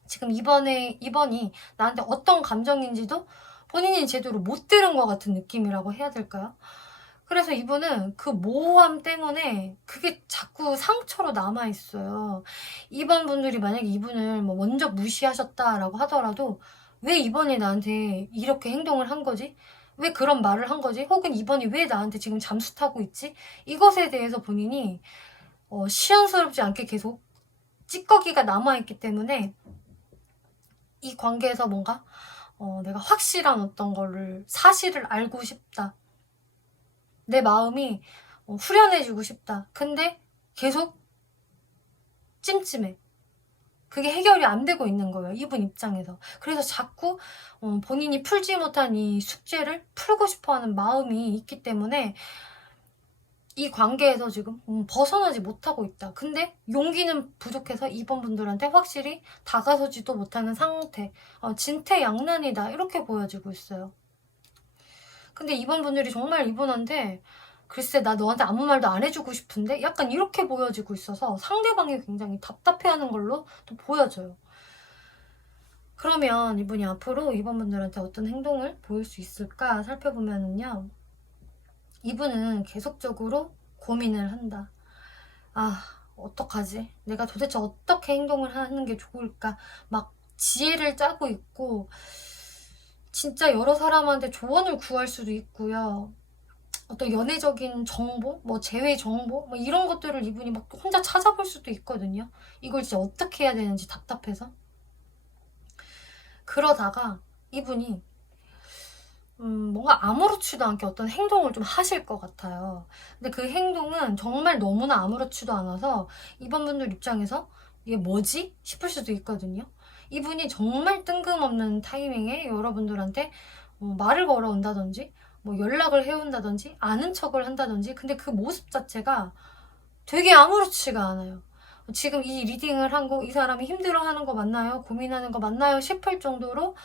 지금 이번이 나한테 어떤 감정인지도 본인이 제대로 못 들은 것 같은 느낌이라고 해야 될까요? 그래서 이분은 그 모호함 때문에 그게 자꾸 상처로 남아있어요. 이번 분들이 만약에 이분을 뭐 먼저 무시하셨다라고 하더라도 왜 이번에 나한테 이렇게 행동을 한 거지? 왜 그런 말을 한 거지? 혹은 이번이 왜 나한테 지금 잠수 타고 있지? 이것에 대해서 본인이 시원스럽지 않게 계속 찌꺼기가 남아있기 때문에 이 관계에서 뭔가 내가 확실한 어떤 거를 사실을 알고 싶다. 내 마음이 후련해지고 싶다. 근데 계속 찜찜해. 그게 해결이 안 되고 있는 거예요. 이분 입장에서. 그래서 자꾸 본인이 풀지 못한 이 숙제를 풀고 싶어하는 마음이 있기 때문에 이 관계에서 지금 벗어나지 못하고 있다. 근데 용기는 부족해서 이번 분들한테 확실히 다가서지도 못하는 상태. 진퇴양난이다. 이렇게 보여지고 있어요. 근데 이번 분들이 정말 이분한테 글쎄 나 너한테 아무 말도 안 해주고 싶은데 약간 이렇게 보여지고 있어서 상대방이 굉장히 답답해하는 걸로 또 보여져요. 그러면 이분이 앞으로 이번 분들한테 어떤 행동을 보일 수 있을까 살펴보면은요. 이분은 계속적으로 고민을 한다. 어떡하지? 내가 도대체 어떻게 행동을 하는 게 좋을까? 막 지혜를 짜고 있고 진짜 여러 사람한테 조언을 구할 수도 있고요. 어떤 연애적인 정보, 뭐 재회 정보, 뭐 이런 것들을 이분이 막 혼자 찾아볼 수도 있거든요. 이걸 진짜 어떻게 해야 되는지 답답해서. 그러다가 이분이 뭔가 아무렇지도 않게 어떤 행동을 좀 하실 것 같아요. 근데 그 행동은 정말 너무나 아무렇지도 않아서 이번 분들 입장에서 이게 뭐지? 싶을 수도 있거든요. 이분이 정말 뜬금없는 타이밍에 여러분들한테 말을 걸어온다든지 뭐 연락을 해온다든지 아는 척을 한다든지 근데 그 모습 자체가 되게 아무렇지가 않아요. 지금 이 리딩을 한 거 이 사람이 힘들어하는 거 맞나요? 고민하는 거 맞나요? 싶을 정도로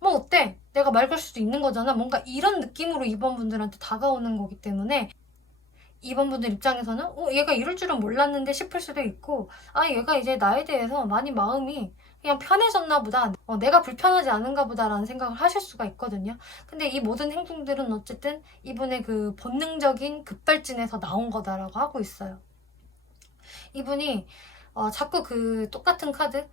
뭐 어때? 내가 말 걸 수도 있는 거잖아. 뭔가 이런 느낌으로 이번 분들한테 다가오는 거기 때문에 이번 분들 입장에서는 얘가 이럴 줄은 몰랐는데 싶을 수도 있고 얘가 이제 나에 대해서 많이 마음이 그냥 편해졌나 보다. 내가 불편하지 않은가 보다라는 생각을 하실 수가 있거든요. 근데 이 모든 행동들은 어쨌든 이분의 그 본능적인 급발진에서 나온 거다라고 하고 있어요. 이분이 자꾸 그 똑같은 카드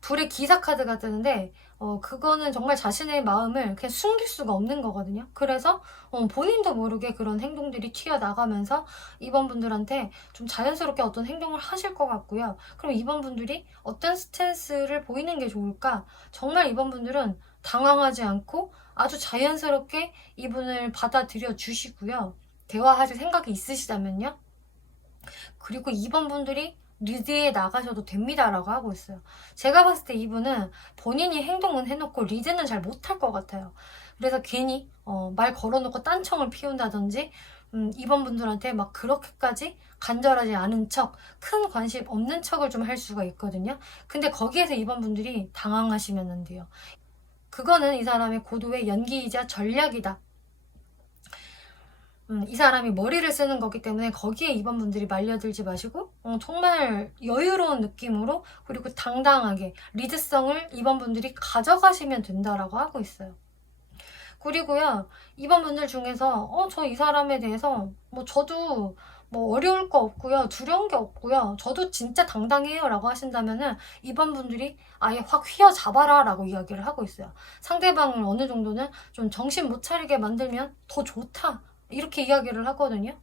불의 기사 카드가 뜨는데 그거는 정말 자신의 마음을 그냥 숨길 수가 없는 거거든요. 그래서 본인도 모르게 그런 행동들이 튀어나가면서 이번 분들한테 좀 자연스럽게 어떤 행동을 하실 것 같고요. 그럼 이번 분들이 어떤 스탠스를 보이는 게 좋을까? 정말 이번 분들은 당황하지 않고 아주 자연스럽게 이분을 받아들여 주시고요. 대화하실 생각이 있으시다면요. 그리고 이번 분들이 리드에 나가셔도 됩니다라고 하고 있어요. 제가 봤을 때 이분은 본인이 행동은 해놓고 리드는 잘 못할 것 같아요. 그래서 괜히 말 걸어놓고 딴청을 피운다든지 2번 분들한테 막 그렇게까지 간절하지 않은 척, 큰 관심 없는 척을 좀 할 수가 있거든요. 근데 거기에서 2번 분들이 당황하시면 안 돼요. 그거는 이 사람의 고도의 연기이자 전략이다. 이 사람이 머리를 쓰는 거기 때문에 거기에 2번 분들이 말려들지 마시고 정말 여유로운 느낌으로 그리고 당당하게 리드성을 2번 분들이 가져가시면 된다라고 하고 있어요. 그리고요, 2번 분들 중에서 저 이 사람에 대해서 뭐 저도 뭐 어려울 거 없고요, 두려운 게 없고요, 저도 진짜 당당해요 라고 하신다면은 2번 분들이 아예 확 휘어잡아라 라고 이야기를 하고 있어요. 상대방을 어느 정도는 좀 정신 못 차리게 만들면 더 좋다 이렇게 이야기를 하거든요.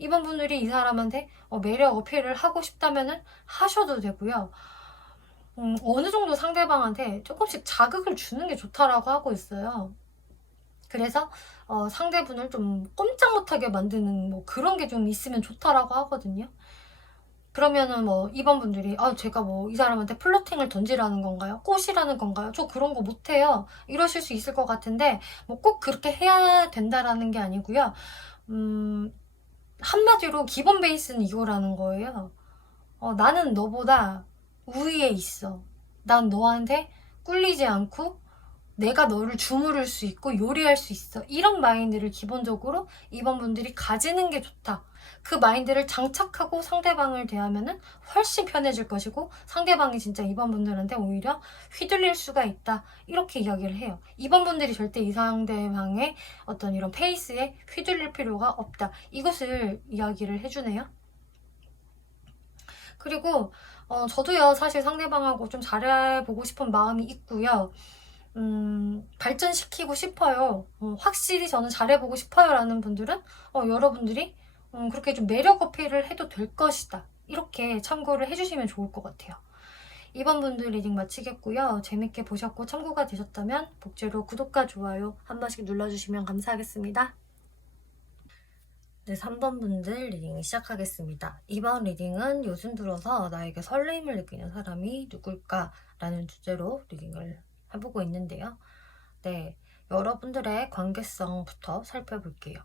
2번 분들이 이 사람한테 매력 어필을 하고 싶다면은 하셔도 되고요. 어느 정도 상대방한테 조금씩 자극을 주는 게 좋다라고 하고 있어요. 그래서 상대분을 좀 꼼짝 못하게 만드는 뭐 그런 게 좀 있으면 좋다라고 하거든요. 그러면은 뭐 2번 분들이 제가 뭐 이 사람한테 플러팅을 던지라는 건가요? 꼬시라는 건가요? 저 그런 거 못해요. 이러실 수 있을 것 같은데 뭐 꼭 그렇게 해야 된다라는 게 아니고요. 한마디로 기본 베이스는 이거라는 거예요. 나는 너보다 우위에 있어. 난 너한테 꿀리지 않고 내가 너를 주무를 수 있고 요리할 수 있어. 이런 마인드를 기본적으로 2번 분들이 가지는 게 좋다. 그 마인드를 장착하고 상대방을 대하면은 훨씬 편해질 것이고 상대방이 진짜 2번 분들한테 오히려 휘둘릴 수가 있다. 이렇게 이야기를 해요. 2번 분들이 절대 이 상대방의 어떤 이런 페이스에 휘둘릴 필요가 없다. 이것을 이야기를 해주네요. 그리고 저도요 사실 상대방하고 좀 잘해보고 싶은 마음이 있고요. 발전시키고 싶어요. 확실히 저는 잘해보고 싶어요 라는 분들은 여러분들이 그렇게 좀 매력 어필을 해도 될 것이다. 이렇게 참고를 해주시면 좋을 것 같아요. 2번 분들 리딩 마치겠고요. 재밌게 보셨고 참고가 되셨다면 복제로 구독과 좋아요 한 번씩 눌러주시면 감사하겠습니다. 네, 3번 분들 리딩 시작하겠습니다. 이번 리딩은 요즘 들어서 나에게 설레임을 느끼는 사람이 누굴까? 라는 주제로 리딩을 해보고 있는데요. 네, 여러분들의 관계성부터 살펴볼게요.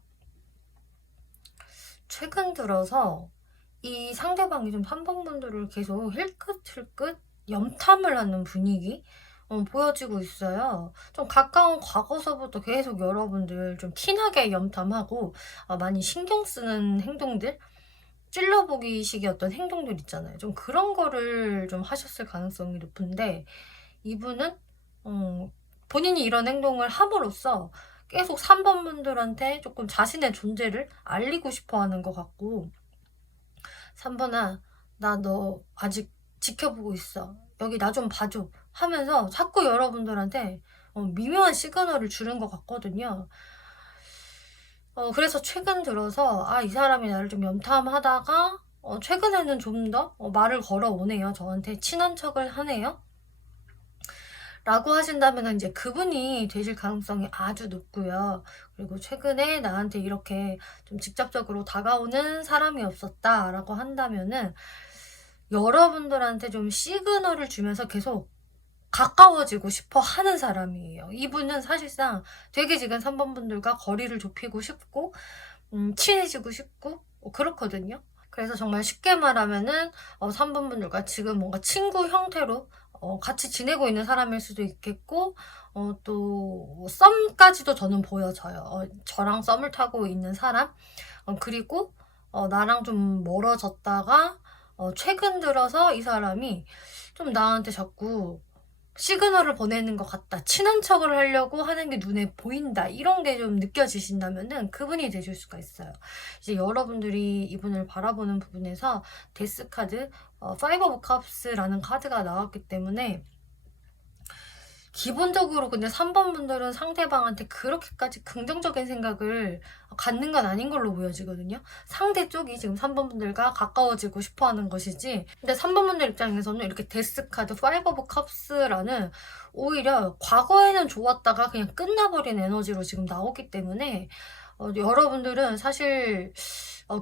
최근 들어서 이 상대방이 좀 3번 분들을 계속 힐끗힐끗 염탐을 하는 분위기 보여지고 있어요. 좀 가까운 과거서부터 계속 여러분들 좀 티나게 염탐하고 많이 신경 쓰는 행동들, 찔러보기식의 어떤 행동들 있잖아요. 좀 그런 거를 좀 하셨을 가능성이 높은데 이분은 본인이 이런 행동을 함으로써 계속 3번 분들한테 조금 자신의 존재를 알리고 싶어 하는 것 같고 3번아 나 너 아직 지켜보고 있어. 여기 나 좀 봐줘. 하면서 자꾸 여러분들한테 미묘한 시그널을 주는 것 같거든요. 그래서 최근 들어서 이 사람이 나를 좀 염탐하다가 최근에는 좀 더 말을 걸어오네요. 저한테 친한 척을 하네요. 라고 하신다면 이제 그분이 되실 가능성이 아주 높고요. 그리고 최근에 나한테 이렇게 좀 직접적으로 다가오는 사람이 없었다 라고 한다면은 여러분들한테 좀 시그널을 주면서 계속 가까워지고 싶어 하는 사람이에요. 이분은 사실상 되게 지금 3번 분들과 거리를 좁히고 싶고 친해지고 싶고 그렇거든요. 그래서 정말 쉽게 말하면은 3번 분들과 지금 뭔가 친구 형태로 같이 지내고 있는 사람일 수도 있겠고 또 썸까지도 저는 보여져요. 저랑 썸을 타고 있는 사람 그리고 나랑 좀 멀어졌다가 최근 들어서 이 사람이 좀 나한테 자꾸 시그널을 보내는 것 같다. 친한 척을 하려고 하는 게 눈에 보인다. 이런 게 좀 느껴지신다면은 그분이 되실 수가 있어요. 이제 여러분들이 이분을 바라보는 부분에서 데스 카드, Five of Cups라는 카드가 나왔기 때문에 기본적으로 근데 3번 분들은 상대방한테 그렇게까지 긍정적인 생각을 갖는 건 아닌 걸로 보여지거든요. 상대 쪽이 지금 3번 분들과 가까워지고 싶어 하는 것이지. 근데 3번 분들 입장에서는 이렇게 데스 카드, Five of Cups라는 오히려 과거에는 좋았다가 그냥 끝나버린 에너지로 지금 나오기 때문에 여러분들은 사실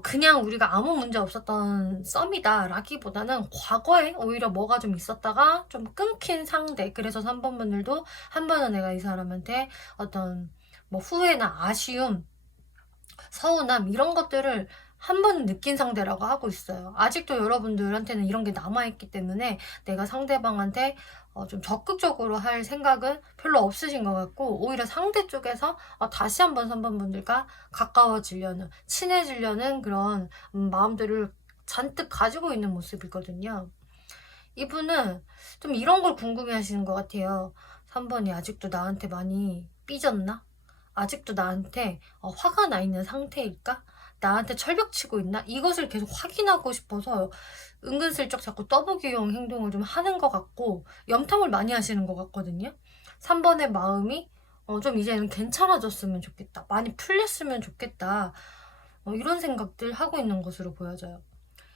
그냥 우리가 아무 문제 없었던 썸이다 라기보다는 과거에 오히려 뭐가 좀 있었다가 좀 끊긴 상대. 그래서 3번 분들도 한 번은 내가 이 사람한테 어떤 뭐 후회나 아쉬움 서운함 이런 것들을 한 번 느낀 상대라고 하고 있어요. 아직도 여러분들한테는 이런 게 남아있기 때문에 내가 상대방한테 좀 적극적으로 할 생각은 별로 없으신 것 같고, 오히려 상대 쪽에서 다시 한번 3번 분들과 가까워지려는, 친해지려는 그런 마음들을 잔뜩 가지고 있는 모습이거든요. 이분은 좀 이런 걸 궁금해 하시는 것 같아요. 3번이 아직도 나한테 많이 삐졌나? 아직도 나한테 화가 나 있는 상태일까? 나한테 철벽치고 있나? 이것을 계속 확인하고 싶어서 은근슬쩍 자꾸 떠보기용 행동을 좀 하는 것 같고, 염탐을 많이 하시는 것 같거든요. 3번의 마음이 좀 이제는 괜찮아졌으면 좋겠다, 많이 풀렸으면 좋겠다, 이런 생각들 하고 있는 것으로 보여져요.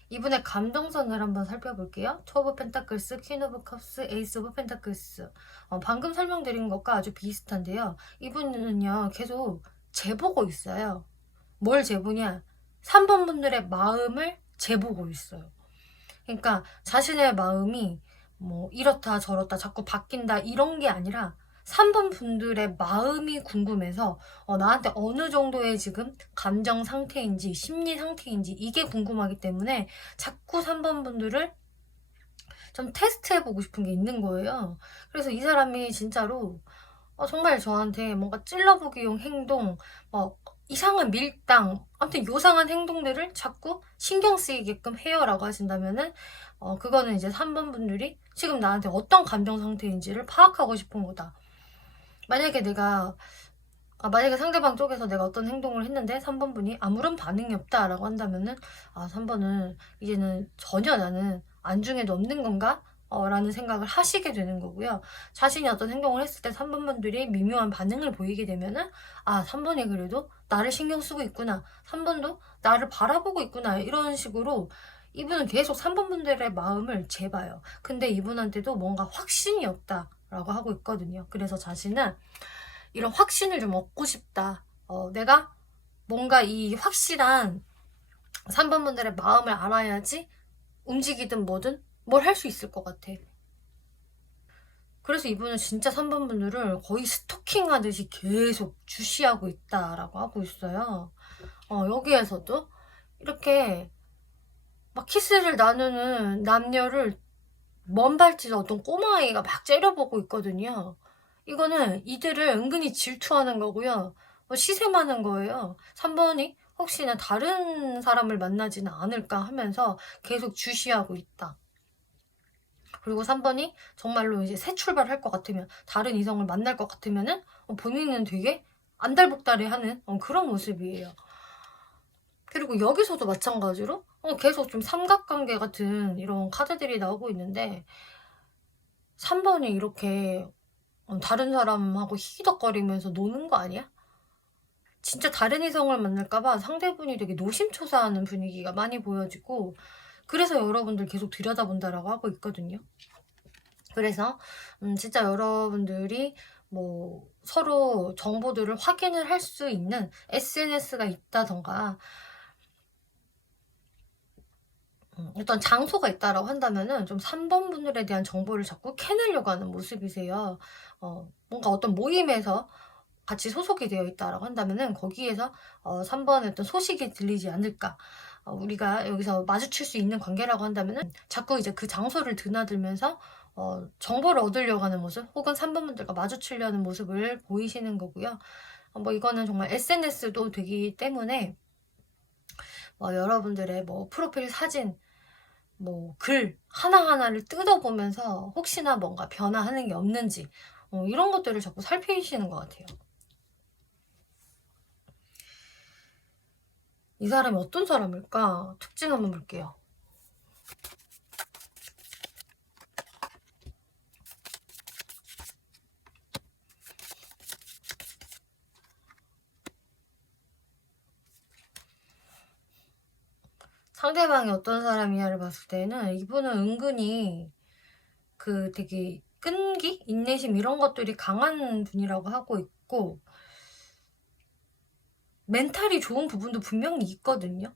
이분의 감정선을 한번 살펴볼게요. 투 오브 펜타클스, 퀸 오브 컵스, 에이스 오브 펜타클스. 방금 설명드린 것과 아주 비슷한데요. 이분은요, 계속 재보고 있어요. 뭘 재보냐? 3번 분들의 마음을 재보고 있어요. 그러니까 자신의 마음이 뭐 이렇다 저렇다 자꾸 바뀐다 이런 게 아니라 3번 분들의 마음이 궁금해서 나한테 어느 정도의 지금 감정 상태인지 심리 상태인지 이게 궁금하기 때문에 자꾸 3번 분들을 좀 테스트해보고 싶은 게 있는 거예요. 그래서 이 사람이 진짜로 정말 저한테 뭔가 찔러보기용 행동, 이상한 밀당, 아무튼 요상한 행동들을 자꾸 신경 쓰이게끔 해요라고 하신다면은 그거는 이제 3번 분들이 지금 나한테 어떤 감정 상태인지를 파악하고 싶은 거다. 만약에 만약에 상대방 쪽에서 내가 어떤 행동을 했는데 3번 분이 아무런 반응이 없다라고 한다면은 3번은 이제는 전혀 나는 안중에도 없는 건가? 라는 생각을 하시게 되는 거고요. 자신이 어떤 행동을 했을 때 3번 분들이 미묘한 반응을 보이게 되면은 3번이 그래도 나를 신경 쓰고 있구나. 3번도 나를 바라보고 있구나. 이런 식으로 이분은 계속 3번 분들의 마음을 재봐요. 근데 이분한테도 뭔가 확신이 없다라고 하고 있거든요. 그래서 자신은 이런 확신을 좀 얻고 싶다. 내가 뭔가 이 확실한 3번 분들의 마음을 알아야지 움직이든 뭐든 뭘 할 수 있을 것 같아. 그래서 이분은 진짜 3번 분들을 거의 스토킹 하듯이 계속 주시하고 있다라고 하고 있어요. 여기에서도 이렇게 막 키스를 나누는 남녀를 먼 발치는 어떤 꼬마아이가 막 째려보고 있거든요. 이거는 이들을 은근히 질투하는 거고요. 시샘하는 거예요. 3번이 혹시나 다른 사람을 만나지는 않을까 하면서 계속 주시하고 있다. 그리고 3번이 정말로 이제 새 출발할 것 같으면, 다른 이성을 만날 것 같으면은 본인은 되게 안달복달해하는 그런 모습이에요. 그리고 여기서도 마찬가지로 계속 좀 삼각관계 같은 이런 카드들이 나오고 있는데, 3번이 이렇게 다른 사람하고 히덕거리면서 노는 거 아니야? 진짜 다른 이성을 만날까봐 상대분이 되게 노심초사하는 분위기가 많이 보여지고, 그래서 여러분들 계속 들여다본다라고 하고 있거든요. 그래서 진짜 여러분들이 뭐 서로 정보들을 확인을 할 수 있는 SNS가 있다던가 어떤 장소가 있다라고 한다면은 좀 3번 분들에 대한 정보를 자꾸 캐내려고 하는 모습이세요. 뭔가 어떤 모임에서 같이 소속이 되어 있다라고 한다면은 거기에서 3번의 어떤 소식이 들리지 않을까. 우리가 여기서 마주칠 수 있는 관계라고 한다면은 자꾸 이제 그 장소를 드나들면서 정보를 얻으려고 하는 모습, 혹은 3번 분들과 마주치려는 모습을 보이시는 거고요. 뭐 이거는 정말 SNS도 되기 때문에 여러분들의 뭐 프로필 사진, 뭐 글 하나하나를 뜯어보면서 혹시나 뭔가 변화하는 게 없는지 이런 것들을 자꾸 살피시는 것 같아요. 이 사람이 어떤 사람일까? 특징 한번 볼게요. 상대방이 어떤 사람이냐를 봤을 때는 이분은 은근히 그 되게 끈기, 인내심 이런 것들이 강한 분이라고 하고 있고, 멘탈이 좋은 부분도 분명히 있거든요.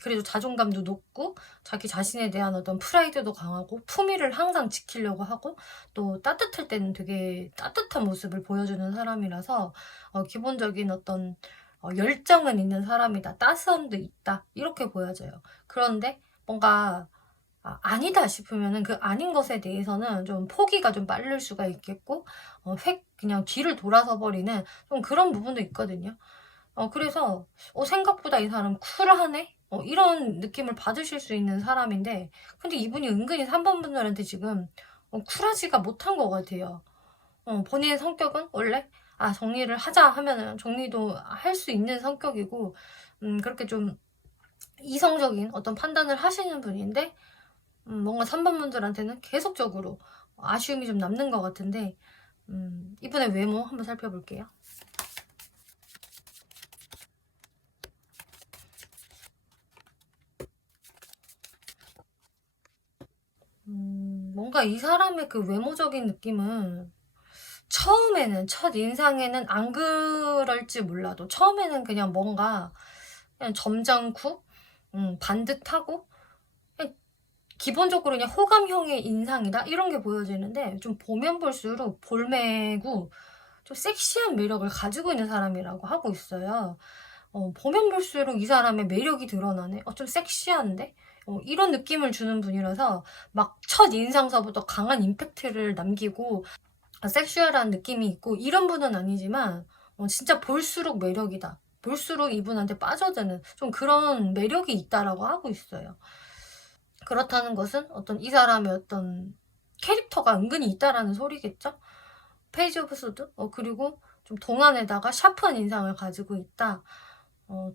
그래도 자존감도 높고 자기 자신에 대한 어떤 프라이드도 강하고 품위를 항상 지키려고 하고, 또 따뜻할 때는 되게 따뜻한 모습을 보여주는 사람이라서 기본적인 어떤 열정은 있는 사람이다. 따스함도 있다. 이렇게 보여져요. 그런데 뭔가 아니다 싶으면은 그 아닌 것에 대해서는 좀 포기가 좀 빠를 수가 있겠고 그냥 뒤를 돌아서 버리는 좀 그런 부분도 있거든요. 그래서 생각보다 이 사람 쿨하네? 이런 느낌을 받으실 수 있는 사람인데 근데 이분이 은근히 3번 분들한테 지금 쿨하지가 못한 것 같아요. 본인의 성격은 원래 정리를 하자 하면은 정리도 할 수 있는 성격이고 그렇게 좀 이성적인 어떤 판단을 하시는 분인데 뭔가 3번 분들한테는 계속적으로 아쉬움이 좀 남는 것 같은데 이분의 외모 한번 살펴볼게요. 뭔가 이 사람의 그 외모적인 느낌은 처음에는 첫 인상에는 안 그럴지 몰라도 처음에는 그냥 뭔가 그냥 점잖고 반듯하고 그냥 기본적으로 그냥 호감형의 인상이다 이런 게 보여지는데 좀 보면 볼수록 볼매고 좀 섹시한 매력을 가지고 있는 사람이라고 하고 있어요. 보면 볼수록 이 사람의 매력이 드러나네. 좀 섹시한데? 이런 느낌을 주는 분이라서 막 첫 인상서부터 강한 임팩트를 남기고 섹슈얼한 느낌이 있고 이런 분은 아니지만 진짜 볼수록 매력이다. 볼수록 이분한테 빠져드는 좀 그런 매력이 있다라고 하고 있어요. 그렇다는 것은 어떤 이 사람의 어떤 캐릭터가 은근히 있다라는 소리겠죠? 페이지 오브 소드? 그리고 좀 동안에다가 샤프한 인상을 가지고 있다.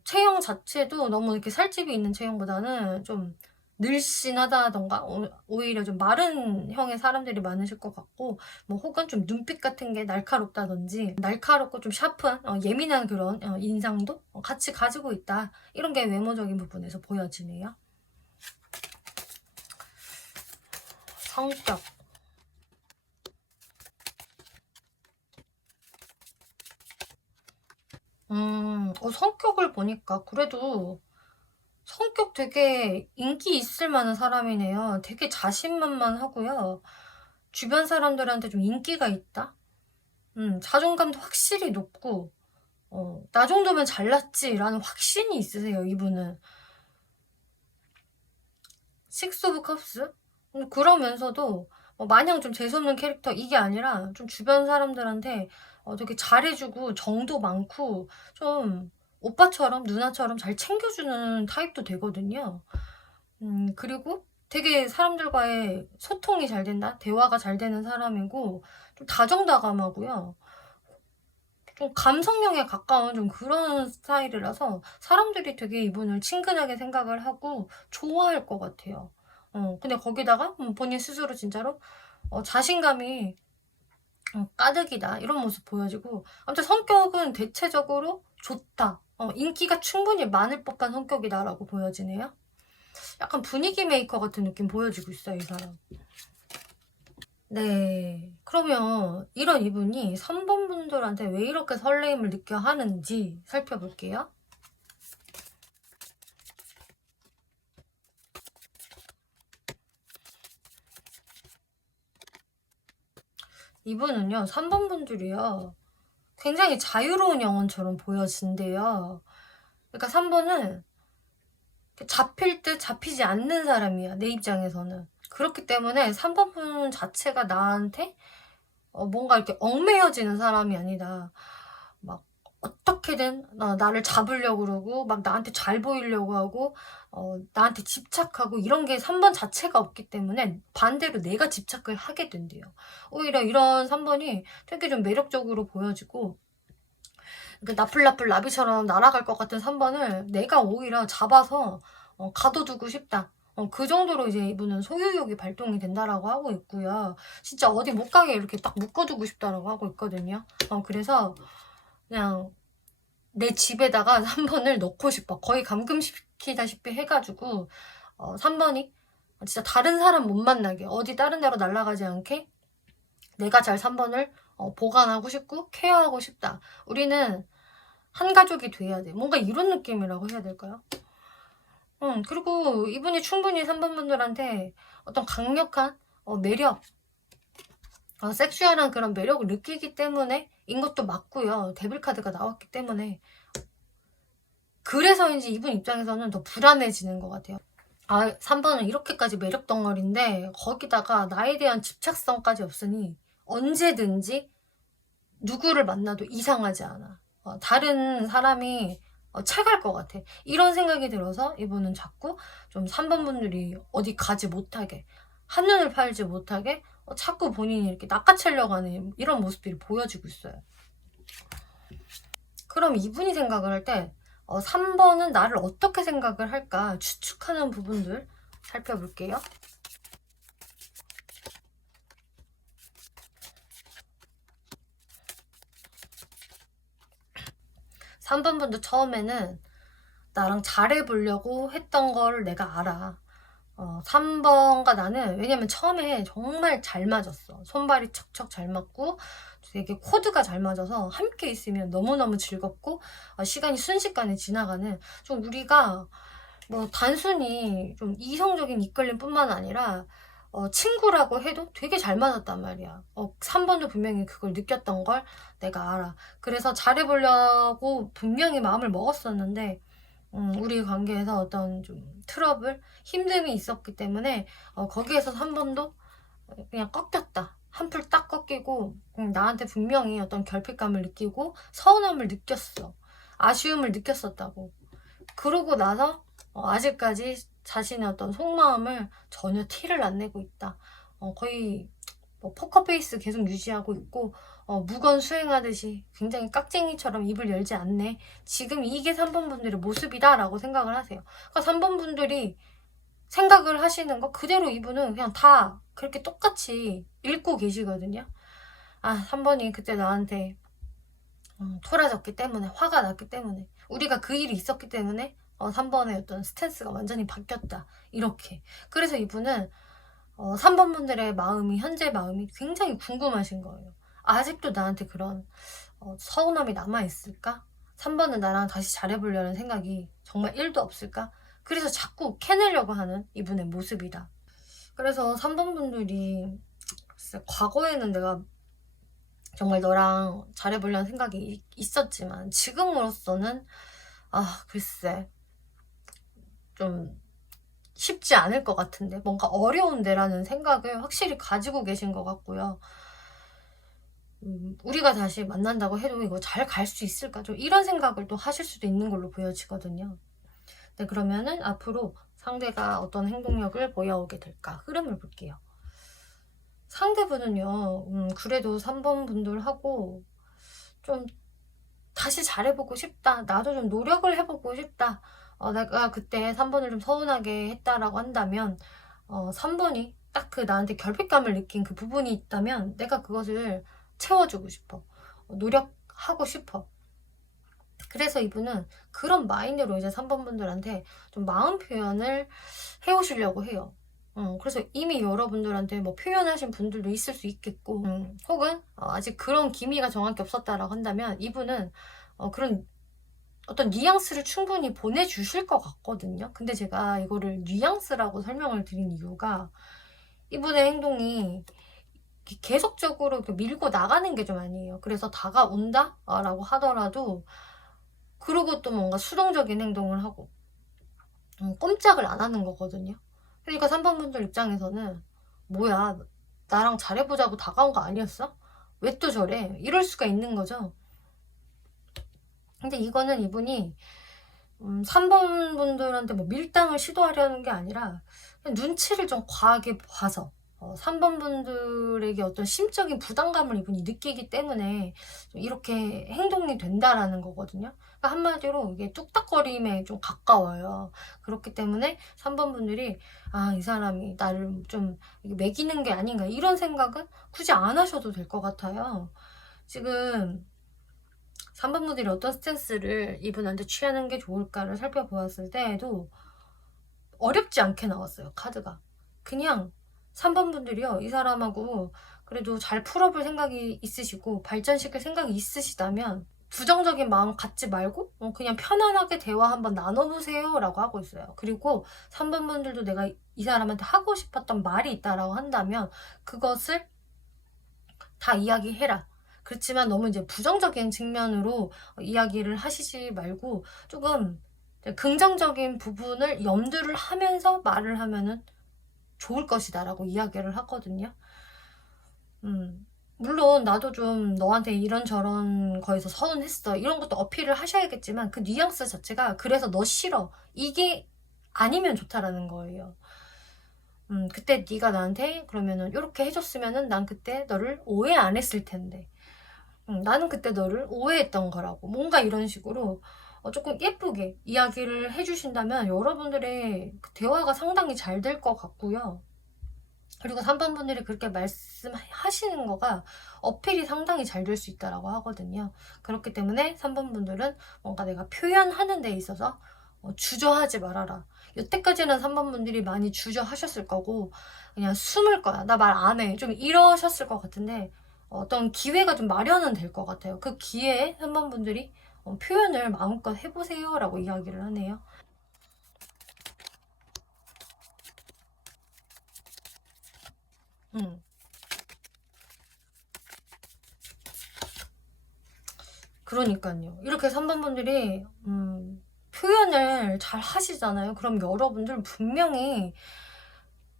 체형 자체도 너무 이렇게 살집이 있는 체형보다는 좀 늘씬하다던가 오히려 좀 마른 형의 사람들이 많으실 것 같고 뭐 혹은 좀 눈빛 같은 게 날카롭다든지 날카롭고 좀 샤프한 예민한 그런 인상도 같이 가지고 있다. 이런 게 외모적인 부분에서 보여지네요. 성격. 성격을 보니까 그래도 성격 되게 인기 있을 만한 사람이네요. 되게 자신만만하고요. 주변 사람들한테 좀 인기가 있다? 자존감도 확실히 높고, 나 정도면 잘났지라는 확신이 있으세요, 이분은. 식스 오브 컵스? 그러면서도 마냥 좀 재수없는 캐릭터 이게 아니라 좀 주변 사람들한테 되게 잘해주고 정도 많고 좀 오빠처럼 누나처럼 잘 챙겨주는 타입도 되거든요. 그리고 되게 사람들과의 소통이 잘 된다? 대화가 잘 되는 사람이고 좀 다정다감하고요. 좀 감성형에 가까운 좀 그런 스타일이라서 사람들이 되게 이분을 친근하게 생각을 하고 좋아할 것 같아요. 근데 거기다가 본인 스스로 진짜로 자신감이 까득이다 이런 모습 보여지고 아무튼 성격은 대체적으로 좋다. 인기가 충분히 많을 법한 성격이다라고 보여지네요. 약간 분위기 메이커 같은 느낌 보여지고 있어요, 이 사람. 네. 그러면 이런 이분이 3번 분들한테 왜 이렇게 설레임을 느껴 하는지 살펴볼게요. 이분은요, 3번 분들이요. 굉장히 자유로운 영혼처럼 보여진대요. 그러니까 3번은 잡힐 듯 잡히지 않는 사람이야, 내 입장에서는. 그렇기 때문에 3번 분 자체가 나한테 뭔가 이렇게 얽매여지는 사람이 아니다. 막 어떻게든 나를 잡으려고 그러고 막 나한테 잘 보이려고 하고 나한테 집착하고 이런 게 3번 자체가 없기 때문에 반대로 내가 집착을 하게 된대요. 오히려 이런 3번이 되게 좀 매력적으로 보여지고 나풀나풀 나비처럼 날아갈 것 같은 3번을 내가 오히려 잡아서 가둬두고 싶다. 그 정도로 이제 이분은 소유욕이 발동이 된다라고 하고 있고요. 진짜 어디 못 가게 이렇게 딱 묶어두고 싶다라고 하고 있거든요. 그래서 그냥 내 집에다가 3번을 넣고 싶어. 거의 감금시키다시피 해가지고 3번이 진짜 다른 사람 못 만나게 어디 다른 데로 날아가지 않게 내가 잘 3번을 보관하고 싶고 케어하고 싶다. 우리는 한 가족이 돼야 돼. 뭔가 이런 느낌이라고 해야 될까요? 그리고 이분이 충분히 3번 분들한테 어떤 강력한 매력, 섹슈얼한 그런 매력을 느끼기 때문에 인 것도 맞고요. 데빌 카드가 나왔기 때문에 그래서인지 이분 입장에서는 더 불안해지는 것 같아요. 아, 3번은 이렇게까지 매력 덩어리인데 거기다가 나에 대한 집착성까지 없으니 언제든지 누구를 만나도 이상하지 않아. 다른 사람이 채갈 것 같아. 이런 생각이 들어서 이분은 자꾸 좀 3번 분들이 어디 가지 못하게, 한눈을 팔지 못하게 자꾸 본인이 이렇게 낚아채려고 하는 이런 모습들이 보여지고 있어요. 그럼 이분이 생각을 할 때 3번은 나를 어떻게 생각을 할까 추측하는 부분들 살펴볼게요. 3번 분도 처음에는 나랑 잘해보려고 했던 걸 내가 알아. 3번과 나는 왜냐면 처음에 정말 잘 맞았어. 손발이 척척 잘 맞고 되게 코드가 잘 맞아서 함께 있으면 너무너무 즐겁고 시간이 순식간에 지나가는, 좀 우리가 뭐 단순히 좀 이성적인 이끌림뿐만 아니라 친구라고 해도 되게 잘 맞았단 말이야. 3번도 분명히 그걸 느꼈던 걸 내가 알아. 그래서 잘해보려고 분명히 마음을 먹었었는데 우리 관계에서 어떤 좀 트러블, 힘듦이 있었기 때문에 거기에서 3번도 그냥 꺾였다. 한풀 딱 꺾이고 나한테 분명히 어떤 결핍감을 느끼고 서운함을 느꼈어. 아쉬움을 느꼈었다고. 그러고 나서 아직까지 자신의 어떤 속마음을 전혀 티를 안 내고 있다. 거의 뭐 포커페이스 계속 유지하고 있고 무건 수행하듯이 굉장히 깍쟁이처럼 입을 열지 않네. 지금 이게 3번 분들의 모습이다 라고 생각을 하세요. 그러니까 3번 분들이 생각을 하시는 거 그대로 이분은 그냥 다 그렇게 똑같이 읽고 계시거든요. 아, 3번이 그때 나한테 토라졌기 때문에, 화가 났기 때문에, 우리가 그 일이 있었기 때문에 3번의 어떤 스탠스가 완전히 바뀌었다. 이렇게. 그래서 이분은 3번 분들의 마음이, 현재 마음이 굉장히 궁금하신 거예요. 아직도 나한테 그런 서운함이 남아있을까? 3번은 나랑 다시 잘해보려는 생각이 정말 1도 없을까? 그래서 자꾸 캐내려고 하는 이분의 모습이다. 그래서 3번 분들이 과거에는 내가 정말 너랑 잘해보려는 생각이 있었지만 지금으로서는 글쎄 좀 쉽지 않을 것 같은데, 뭔가 어려운데라는 생각을 확실히 가지고 계신 것 같고요. 우리가 다시 만난다고 해도 이거 잘 갈 수 있을까? 좀 이런 생각을 또 하실 수도 있는 걸로 보여지거든요. 네, 그러면은 앞으로 상대가 어떤 행동력을 보여오게 될까? 흐름을 볼게요. 상대분은요, 그래도 3번 분들하고 좀 다시 잘해보고 싶다. 나도 좀 노력을 해보고 싶다. 내가 그때 3번을 좀 서운하게 했다라고 한다면 3번이 딱 그 나한테 결핍감을 느낀 그 부분이 있다면 내가 그것을 채워주고 싶어. 노력하고 싶어. 그래서 이분은 그런 마인드로 이제 3번 분들한테 좀 마음 표현을 해오시려고 해요. 그래서 이미 여러분들한테 뭐 표현하신 분들도 있을 수 있겠고, 혹은 아직 그런 기미가 정확히 없었다라고 한다면 이분은 그런 어떤 뉘앙스를 충분히 보내주실 것 같거든요. 근데 제가 이거를 뉘앙스라고 설명을 드린 이유가 이분의 행동이 계속적으로 밀고 나가는 게 좀 아니에요. 그래서 다가온다? 라고 하더라도 그러고 또 뭔가 수동적인 행동을 하고 꼼짝을 안 하는 거거든요. 그러니까 3번 분들 입장에서는 뭐야, 나랑 잘해보자고 다가온 거 아니었어? 왜 또 저래? 이럴 수가 있는 거죠. 근데 이거는 이분이 3번 분들한테 뭐 밀당을 시도하려는 게 아니라 그냥 눈치를 좀 과하게 봐서 3번 분들에게 어떤 심적인 부담감을 이분이 느끼기 때문에 좀 이렇게 행동이 된다라는 거거든요. 그러니까 한마디로 이게 뚝딱거림에 좀 가까워요. 그렇기 때문에 3번 분들이 이 사람이 나를 좀 매기는 게 아닌가 이런 생각은 굳이 안 하셔도 될 것 같아요. 지금 3번 분들이 어떤 스탠스를 이분한테 취하는 게 좋을까를 살펴보았을 때에도 어렵지 않게 나왔어요, 카드가. 그냥 3번 분들이요, 이 사람하고 그래도 잘 풀어볼 생각이 있으시고 발전시킬 생각이 있으시다면 부정적인 마음 갖지 말고 그냥 편안하게 대화 한번 나눠보세요 라고 하고 있어요. 그리고 3번 분들도 내가 이 사람한테 하고 싶었던 말이 있다라고 한다면 그것을 다 이야기해라. 그렇지만 너무 이제 부정적인 측면으로 이야기를 하시지 말고 조금 긍정적인 부분을 염두를 하면서 말을 하면은 좋을 것이다 라고 이야기를 하거든요. 물론 나도 좀 너한테 이런저런 거에서 서운했어 이런 것도 어필을 하셔야겠지만 그 뉘앙스 자체가 그래서 너 싫어 이게 아니면 좋다라는 거예요. 그때 네가 나한테 그러면은 이렇게 해줬으면은 난 그때 너를 오해 안 했을 텐데 나는 그때 너를 오해했던 거라고 뭔가 이런 식으로 조금 예쁘게 이야기를 해주신다면 여러분들의 그 대화가 상당히 잘 될 것 같고요. 그리고 3번 분들이 그렇게 말씀하시는 거가 어필이 상당히 잘 될 수 있다라고 하거든요. 그렇기 때문에 3번 분들은 뭔가 내가 표현하는 데 있어서 주저하지 말아라. 여태까지는 3번 분들이 많이 주저하셨을 거고 그냥 숨을 거야. 나 말 안 해. 좀 이러셨을 것 같은데 어떤 기회가 좀 마련은 될 것 같아요. 그 기회에 3번 분들이 표현을 마음껏 해보세요 라고 이야기를 하네요. 음. 그러니까요. 이렇게 3번 분들이 표현을 잘 하시잖아요. 그럼 여러분들 분명히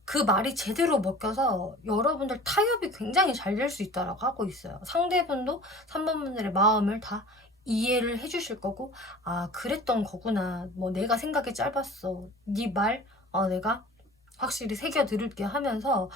그 말이 제대로 먹혀서 여러분들 타협이 굉장히 잘 될 수 있다라고 하고 있어요. 상대분도 3번 분들의 마음을 다 이해를 해주실 거고 아 그랬던 거구나. 뭐 내가 생각이 짧았어. 네 말 내가 확실히 새겨 들을게 하면서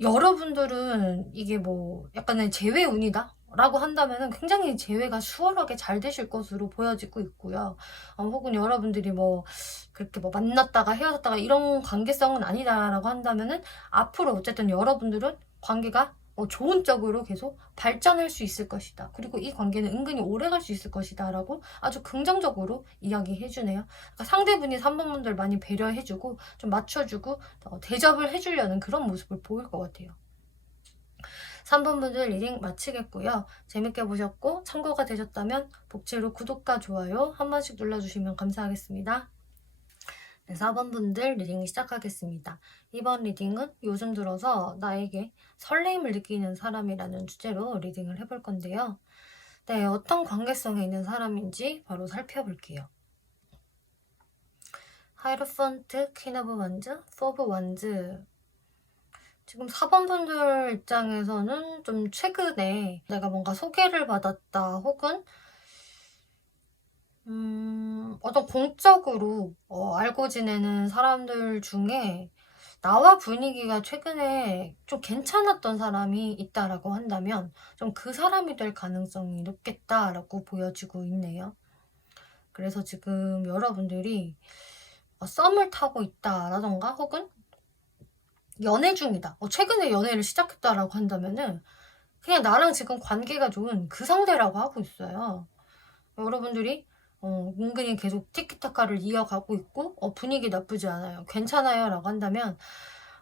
여러분들은 이게 뭐 약간의 재회 운이다? 라고 한다면 굉장히 재회가 수월하게 잘 되실 것으로 보여지고 있고요. 혹은 여러분들이 뭐 그렇게 뭐 만났다가 헤어졌다가 이런 관계성은 아니다라고 한다면은 앞으로 어쨌든 여러분들은 관계가 좋은 쪽으로 계속 발전할 수 있을 것이다. 그리고 이 관계는 은근히 오래 갈 수 있을 것이다. 라고 아주 긍정적으로 이야기해주네요. 그러니까 상대분이 3번분들 많이 배려해주고 좀 맞춰주고 대접을 해주려는 그런 모습을 보일 것 같아요. 3번분들 리딩 마치겠고요. 재밌게 보셨고 참고가 되셨다면 복채로 구독과 좋아요 한 번씩 눌러주시면 감사하겠습니다. 네, 4번분들 리딩 시작하겠습니다. 이번 리딩은 요즘 들어서 나에게 설레임을 느끼는 사람이라는 주제로 리딩을 해볼 건데요. 네, 어떤 관계성에 있는 사람인지 바로 살펴볼게요. 하이로펀트, 퀸 오브 완즈, 포 오브 완즈. 지금 4번분들 입장에서는 좀 최근에 내가 뭔가 소개를 받았다 혹은 어떤 공적으로 알고 지내는 사람들 중에 나와 분위기가 최근에 좀 괜찮았던 사람이 있다라고 한다면 좀 그 사람이 될 가능성이 높겠다라고 보여지고 있네요. 그래서 지금 여러분들이 썸을 타고 있다라던가 혹은 연애 중이다. 최근에 연애를 시작했다라고 한다면은 그냥 나랑 지금 관계가 좋은 그 상대라고 하고 있어요. 여러분들이 은근히 계속 티키타카를 이어가고 있고 분위기 나쁘지 않아요. 괜찮아요 라고 한다면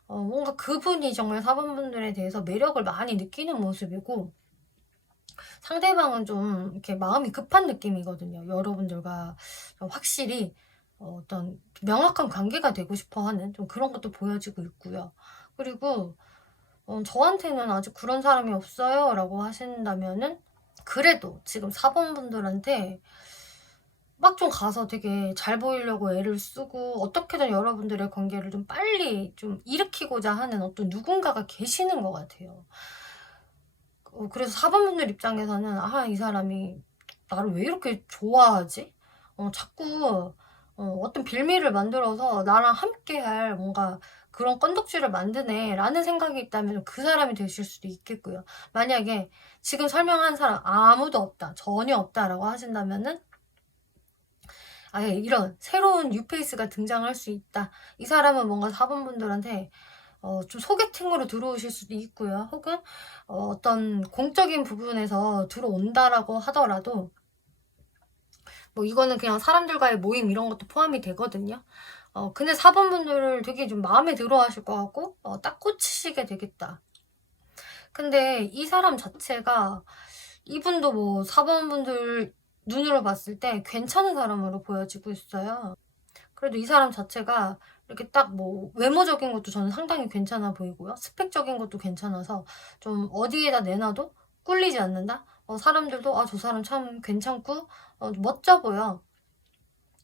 뭔가 그분이 정말 4번분들에 대해서 매력을 많이 느끼는 모습이고 상대방은 좀 이렇게 마음이 급한 느낌이거든요. 여러분들과 확실히 어떤 명확한 관계가 되고 싶어하는 좀 그런 것도 보여지고 있고요. 그리고 저한테는 아직 그런 사람이 없어요 라고 하신다면은 그래도 지금 4번분들한테 막 좀 가서 되게 잘 보이려고 애를 쓰고 어떻게든 여러분들의 관계를 좀 빨리 좀 일으키고자 하는 어떤 누군가가 계시는 것 같아요. 그래서 4번분들 입장에서는 이 사람이 나를 왜 이렇게 좋아하지? 자꾸 어떤 빌미를 만들어서 나랑 함께할 뭔가 그런 건덕지를 만드네 라는 생각이 있다면 그 사람이 되실 수도 있겠고요. 만약에 지금 설명한 사람 아무도 없다, 전혀 없다라고 하신다면은 아예 이런 새로운 뉴페이스가 등장할 수 있다. 이 사람은 뭔가 4번분들한테 좀 소개팅으로 들어오실 수도 있고요. 혹은 어떤 공적인 부분에서 들어온다라고 하더라도 뭐 이거는 그냥 사람들과의 모임 이런 것도 포함이 되거든요. 근데 4번분들을 되게 좀 마음에 들어 하실 것 같고 딱 꽂히시게 되겠다. 근데 이 사람 자체가 이분도 뭐 4번분들 눈으로 봤을 때 괜찮은 사람으로 보여지고 있어요. 그래도 이 사람 자체가 이렇게 딱 뭐 외모적인 것도 저는 상당히 괜찮아 보이고요. 스펙적인 것도 괜찮아서 좀 어디에다 내놔도 꿀리지 않는다? 사람들도 저 사람 참 괜찮고 멋져 보여.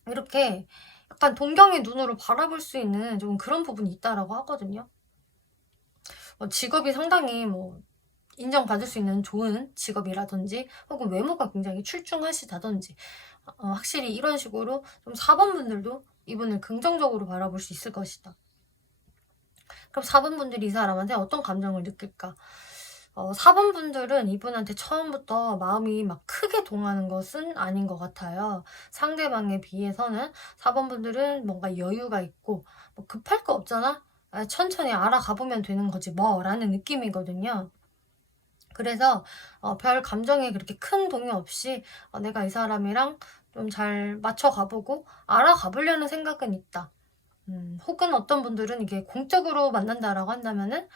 이렇게 약간 동경의 눈으로 바라볼 수 있는 좀 그런 부분이 있다라고 하거든요. 직업이 상당히 뭐 인정받을 수 있는 좋은 직업이라든지 혹은 외모가 굉장히 출중하시다든지 확실히 이런 식으로 좀 4번 분들도 이분을 긍정적으로 바라볼 수 있을 것이다. 그럼 4번 분들이 이 사람한테 어떤 감정을 느낄까? 4번 분들은 이분한테 처음부터 마음이 막 크게 동하는 것은 아닌 것 같아요. 상대방에 비해서는 4번 분들은 뭔가 여유가 있고 뭐 급할 거 없잖아? 천천히 알아가 보면 되는 거지 뭐 라는 느낌이거든요. 그래서 별 감정에 그렇게 큰 동요 없이 내가 이 사람이랑 좀 잘 맞춰가보고 알아가보려는 생각은 있다. 혹은 어떤 분들은 이게 공적으로 만난다라고 한다면은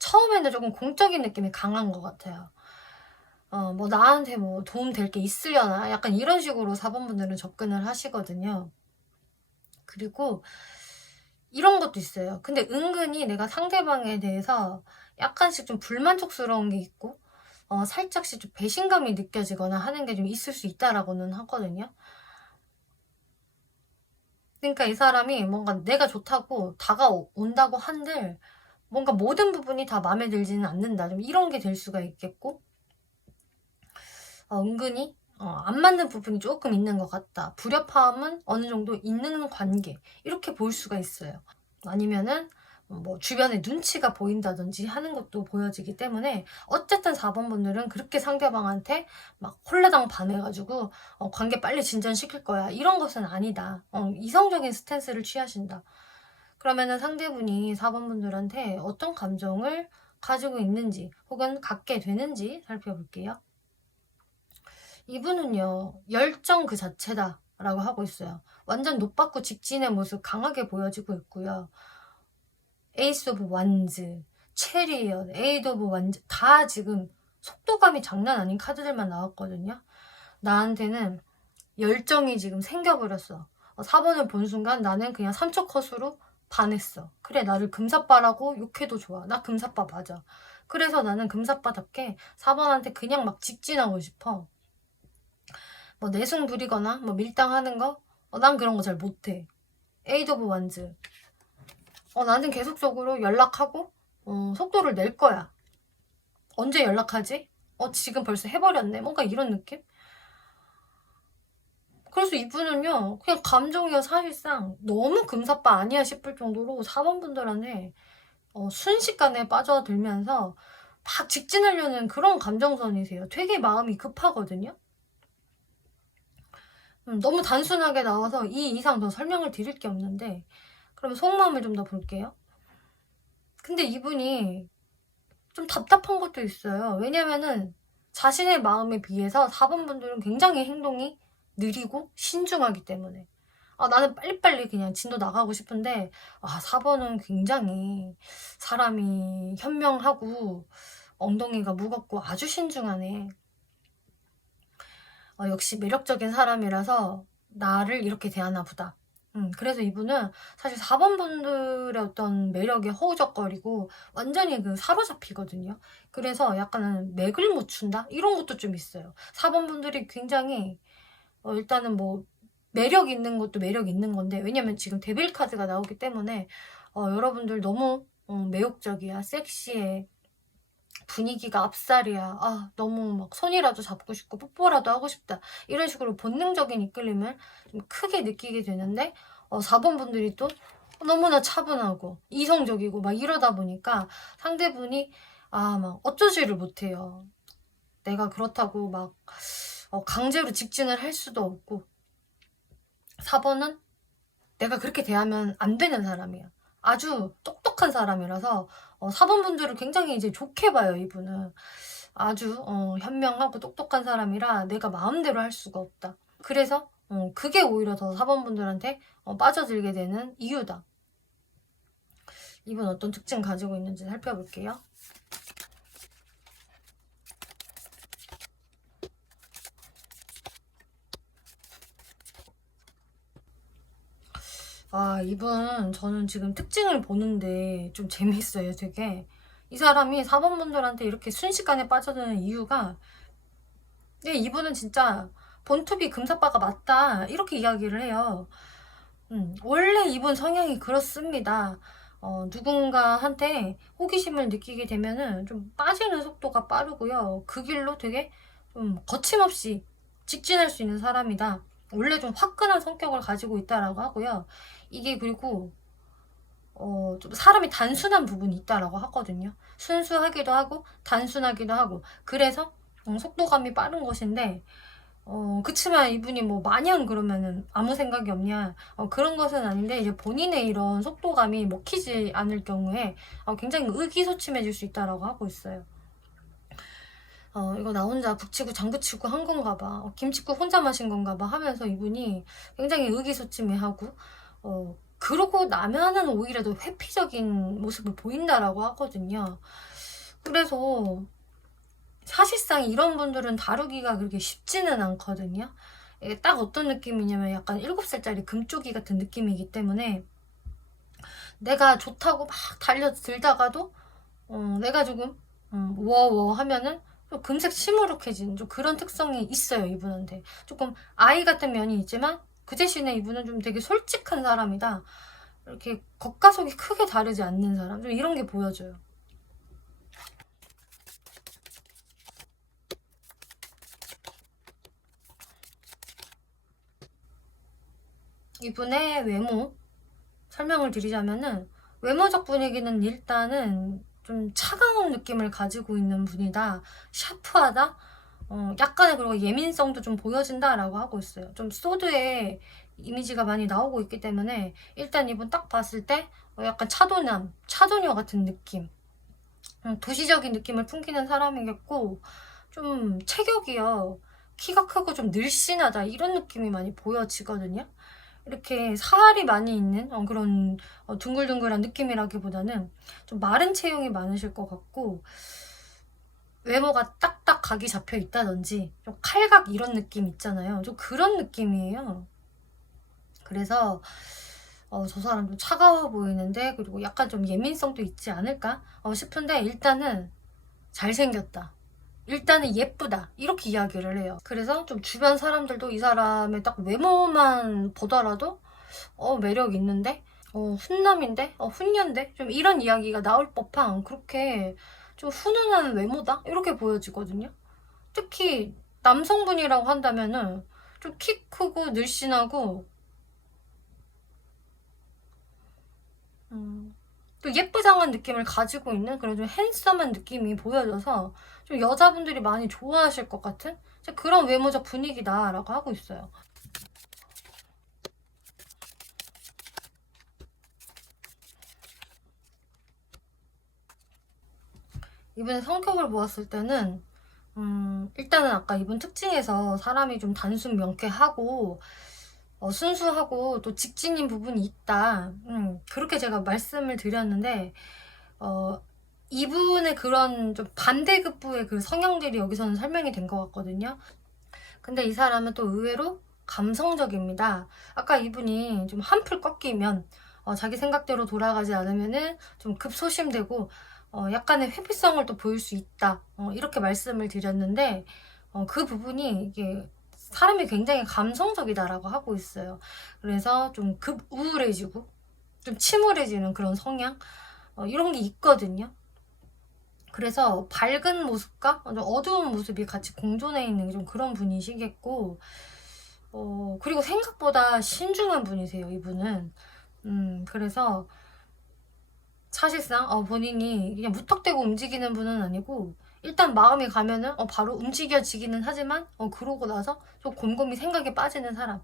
처음에는 조금 공적인 느낌이 강한 것 같아요. 뭐 나한테 뭐 도움 될 게 있으려나 약간 이런 식으로 4번 분들은 접근을 하시거든요. 그리고 이런 것도 있어요. 근데 은근히 내가 상대방에 대해서 약간씩 좀 불만족스러운 게 있고 살짝씩 좀 배신감이 느껴지거나 하는 게 좀 있을 수 있다라고는 하거든요. 그러니까 이 사람이 뭔가 내가 좋다고 다가온다고 한들 뭔가 모든 부분이 다 마음에 들지는 않는다. 좀 이런 게 될 수가 있겠고 은근히 안 맞는 부분이 조금 있는 것 같다. 불협화음은 어느 정도 있는 관계 이렇게 볼 수가 있어요. 아니면은 뭐 주변에 눈치가 보인다든지 하는 것도 보여지기 때문에 어쨌든 4번 분들은 그렇게 상대방한테 막 홀라당 반해가지고 관계 빨리 진전시킬 거야 이런 것은 아니다. 이성적인 스탠스를 취하신다. 그러면은 상대분이 4번 분들한테 어떤 감정을 가지고 있는지 혹은 갖게 되는지 살펴볼게요. 이분은요 열정 그 자체다 라고 하고 있어요. 완전 노받고 직진의 모습 강하게 보여지고 있고요. 에이스 오브 완즈, 체리엇, 에이드 오브 완즈 다 지금 속도감이 장난 아닌 카드들만 나왔거든요. 나한테는 열정이 지금 생겨버렸어. 4번을 본 순간 나는 그냥 3초 컷으로 반했어. 그래 나를 금사빠라고 욕해도 좋아. 나 금사빠 맞아. 그래서 나는 금사빠답게 4번한테 그냥 막 직진하고 싶어. 뭐 내숭 부리거나 뭐 밀당하는 거? 난 그런 거 잘 못해. 에이드 오브 완즈. 나는 계속적으로 연락하고 속도를 낼 거야. 언제 연락하지? 지금 벌써 해버렸네. 뭔가 이런 느낌? 그래서 이분은요 그냥 감정이요 사실상 너무 금사빠 아니야 싶을 정도로 4번 분들한테 순식간에 빠져들면서 막 직진하려는 그런 감정선이세요. 되게 마음이 급하거든요. 너무 단순하게 나와서 이 이상 더 설명을 드릴 게 없는데 그럼 속마음을 좀 더 볼게요. 근데 이분이 좀 답답한 것도 있어요. 왜냐면은 자신의 마음에 비해서 4번 분들은 굉장히 행동이 느리고 신중하기 때문에 나는 빨리빨리 그냥 진도 나가고 싶은데 4번은 굉장히 사람이 현명하고 엉덩이가 무겁고 아주 신중하네. 역시 매력적인 사람이라서 나를 이렇게 대하나 보다. 그래서 이분은 사실 4번 분들의 어떤 매력에 허우적거리고 완전히 사로잡히거든요. 그래서 약간은 맥을 못 춘다? 이런 것도 좀 있어요. 4번 분들이 굉장히 일단은 뭐 매력 있는 것도 매력 있는 건데 왜냐면 지금 데빌 카드가 나오기 때문에 여러분들 너무 매혹적이야, 섹시해, 분위기가 앞살이야. 너무 막 손이라도 잡고 싶고 뽀뽀라도 하고 싶다. 이런 식으로 본능적인 이끌림을 좀 크게 느끼게 되는데 4번 분들이 또 너무나 차분하고 이성적이고 막 이러다 보니까 상대분이 막 어쩌지를 못해요. 내가 그렇다고 막 강제로 직진을 할 수도 없고 4번은 내가 그렇게 대하면 안 되는 사람이야. 아주 똑똑한 사람이라서 4번 분들을 굉장히 이제 좋게 봐요. 이분은 아주 현명하고 똑똑한 사람이라 내가 마음대로 할 수가 없다. 그래서 그게 오히려 더 4번 분들한테 빠져들게 되는 이유다. 이분 어떤 특징 가지고 있는지 살펴볼게요. 이분 저는 지금 특징을 보는데 좀 재밌어요. 되게 이 사람이 4번 분들한테 이렇게 순식간에 빠져드는 이유가 이분은 진짜 본투비 금사빠가 맞다 이렇게 이야기를 해요. 원래 이분 성향이 그렇습니다. 누군가한테 호기심을 느끼게 되면은 좀 빠지는 속도가 빠르고요. 그 길로 되게 좀 거침없이 직진할 수 있는 사람이다. 원래 좀 화끈한 성격을 가지고 있다라고 하고요. 이게 그리고 좀 사람이 단순한 부분이 있다라고 하거든요. 순수하기도 하고 단순하기도 하고 그래서 속도감이 빠른 것인데 그치만 이분이 뭐 마냥 그러면은 아무 생각이 없냐 그런 것은 아닌데 이제 본인의 이런 속도감이 먹히지 않을 경우에 굉장히 의기소침해질 수 있다라고 하고 있어요. 이거 나 혼자 북치고 장구치고 한 건가 봐. 김치국 혼자 마신 건가 봐 하면서 이분이 굉장히 의기소침해하고 그러고 나면은 오히려 더 회피적인 모습을 보인다라고 하거든요. 그래서 사실상 이런 분들은 다루기가 그렇게 쉽지는 않거든요. 이게 딱 어떤 느낌이냐면 약간 7살짜리 금쪽이 같은 느낌이기 때문에 내가 좋다고 막 달려들다가도 내가 조금 워워 하면은 좀 금세 시무룩해지는 좀 그런 특성이 있어요, 이분한테. 조금 아이 같은 면이 있지만 그 대신에 이분은 좀 되게 솔직한 사람이다. 이렇게 겉과 속이 크게 다르지 않는 사람. 좀 이런 게 보여져요. 이분의 외모 설명을 드리자면은 외모적 분위기는 일단은 좀 차가운 느낌을 가지고 있는 분이다. 샤프하다. 약간의 그리고 예민성도 좀 보여진다라고 하고 있어요. 좀 소드의 이미지가 많이 나오고 있기 때문에 일단 이분 딱 봤을 때 약간 차도남, 차도녀 같은 느낌. 도시적인 느낌을 풍기는 사람이겠고 좀 체격이요. 키가 크고 좀 늘씬하다 이런 느낌이 많이 보여지거든요. 이렇게 살이 많이 있는 그런 둥글둥글한 느낌이라기보다는 좀 마른 체형이 많으실 것 같고 외모가 딱딱 각이 잡혀 있다든지 좀 칼각 이런 느낌 있잖아요. 좀 그런 느낌이에요. 그래서 저 사람 좀 차가워 보이는데 그리고 약간 좀 예민성도 있지 않을까 싶은데 일단은 잘생겼다. 일단은 예쁘다. 이렇게 이야기를 해요. 그래서 좀 주변 사람들도 이 사람의 딱 외모만 보더라도 매력 있는데 훈남인데 훈녀인데 좀 이런 이야기가 나올 법한 그렇게 좀 훈훈한 외모다 이렇게 보여지거든요. 특히 남성분이라고 한다면은 좀 키 크고 늘씬하고 또 예쁘장한 느낌을 가지고 있는 그런 좀 핸섬한 느낌이 보여져서 좀 여자분들이 많이 좋아하실 것 같은 그런 외모적 분위기다라고 하고 있어요. 이분의 성격을 보았을 때는 일단은 아까 이분 특징에서 사람이 좀 단순 명쾌하고 순수하고 또 직진인 부분이 있다. 그렇게 제가 말씀을 드렸는데 이분의 그런 좀 반대급부의 그 성향들이 여기서는 설명이 된 것 같거든요. 근데 이 사람은 또 의외로 감성적입니다. 아까 이분이 좀 한풀 꺾이면 자기 생각대로 돌아가지 않으면은 좀 급소심되고 약간의 회피성을 또 보일 수 있다. 이렇게 말씀을 드렸는데 그 부분이 이게 사람이 굉장히 감성적이다라고 하고 있어요. 그래서 좀 급 우울해지고 좀 침울해지는 그런 성향 이런 게 있거든요. 그래서 밝은 모습과 좀 어두운 모습이 같이 공존해 있는 좀 그런 분이시겠고 그리고 생각보다 신중한 분이세요, 이분은. 그래서 사실상 본인이 그냥 무턱대고 움직이는 분은 아니고 일단 마음이 가면은 바로 움직여지기는 하지만 그러고 나서 좀 곰곰이 생각에 빠지는 사람.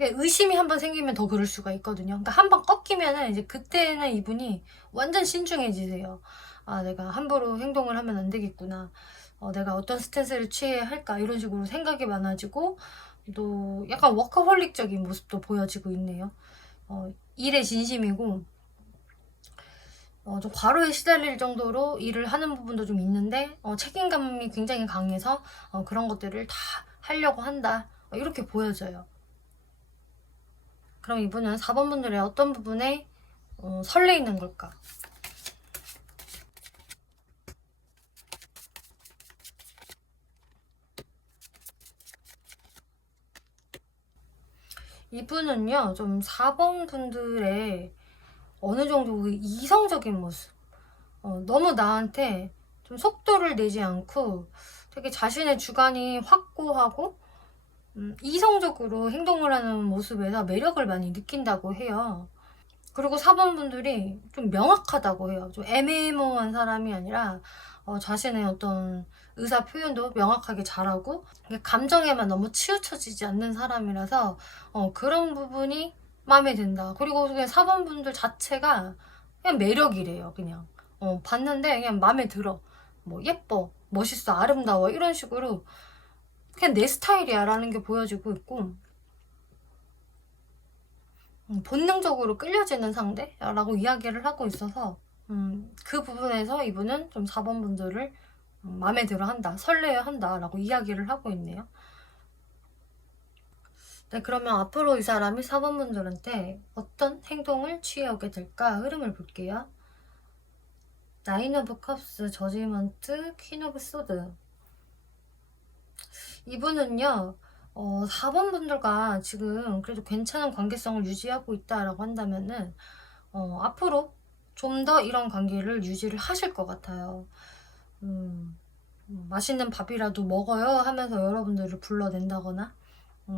의심이 한번 생기면 더 그럴 수가 있거든요. 그러니까 한번 꺾이면은 이제 그때는 이분이 완전 신중해지세요. 아, 내가 함부로 행동을 하면 안 되겠구나. 내가 어떤 스탠스를 취해야 할까 이런 식으로 생각이 많아지고 또 약간 워커홀릭적인 모습도 보여지고 있네요. 일에 진심이고 좀 과로에 시달릴 정도로 일을 하는 부분도 좀 있는데 책임감이 굉장히 강해서 그런 것들을 다 하려고 한다 이렇게 보여져요. 그럼 이분은 4번 분들의 어떤 부분에 설레이는 걸까? 이분은요, 좀 4번 분들의 어느 정도 그 이성적인 모습, 너무 나한테 좀 속도를 내지 않고 되게 자신의 주관이 확고하고 이성적으로 행동을 하는 모습에서 매력을 많이 느낀다고 해요. 그리고 4번 분들이 좀 명확하다고 해요. 좀 애매모호한 사람이 아니라 자신의 어떤 의사 표현도 명확하게 잘하고 감정에만 너무 치우쳐지지 않는 사람이라서 그런 부분이 마음에 든다. 그리고 그냥 4번 분들 자체가 그냥 매력이래요. 그냥 봤는데 그냥 마음에 들어. 뭐 예뻐, 멋있어, 아름다워 이런 식으로 그냥 내 스타일이야 라는 게 보여지고 있고, 본능적으로 끌려지는 상대라고 이야기를 하고 있어서 그 부분에서 이분은 좀 4번 분들을 마음에 들어 한다, 설레어 한다 라고 이야기를 하고 있네요. 네, 그러면 앞으로 이 사람이 4번 분들한테 어떤 행동을 취해오게 될까 흐름을 볼게요. 나인 오브 컵스, 저지먼트, 퀸 오브 소드. 이분은요 4번 분들과 지금 그래도 괜찮은 관계성을 유지하고 있다라고 한다면은 앞으로 좀 더 이런 관계를 유지를 하실 것 같아요. 맛있는 밥이라도 먹어요 하면서 여러분들을 불러낸다거나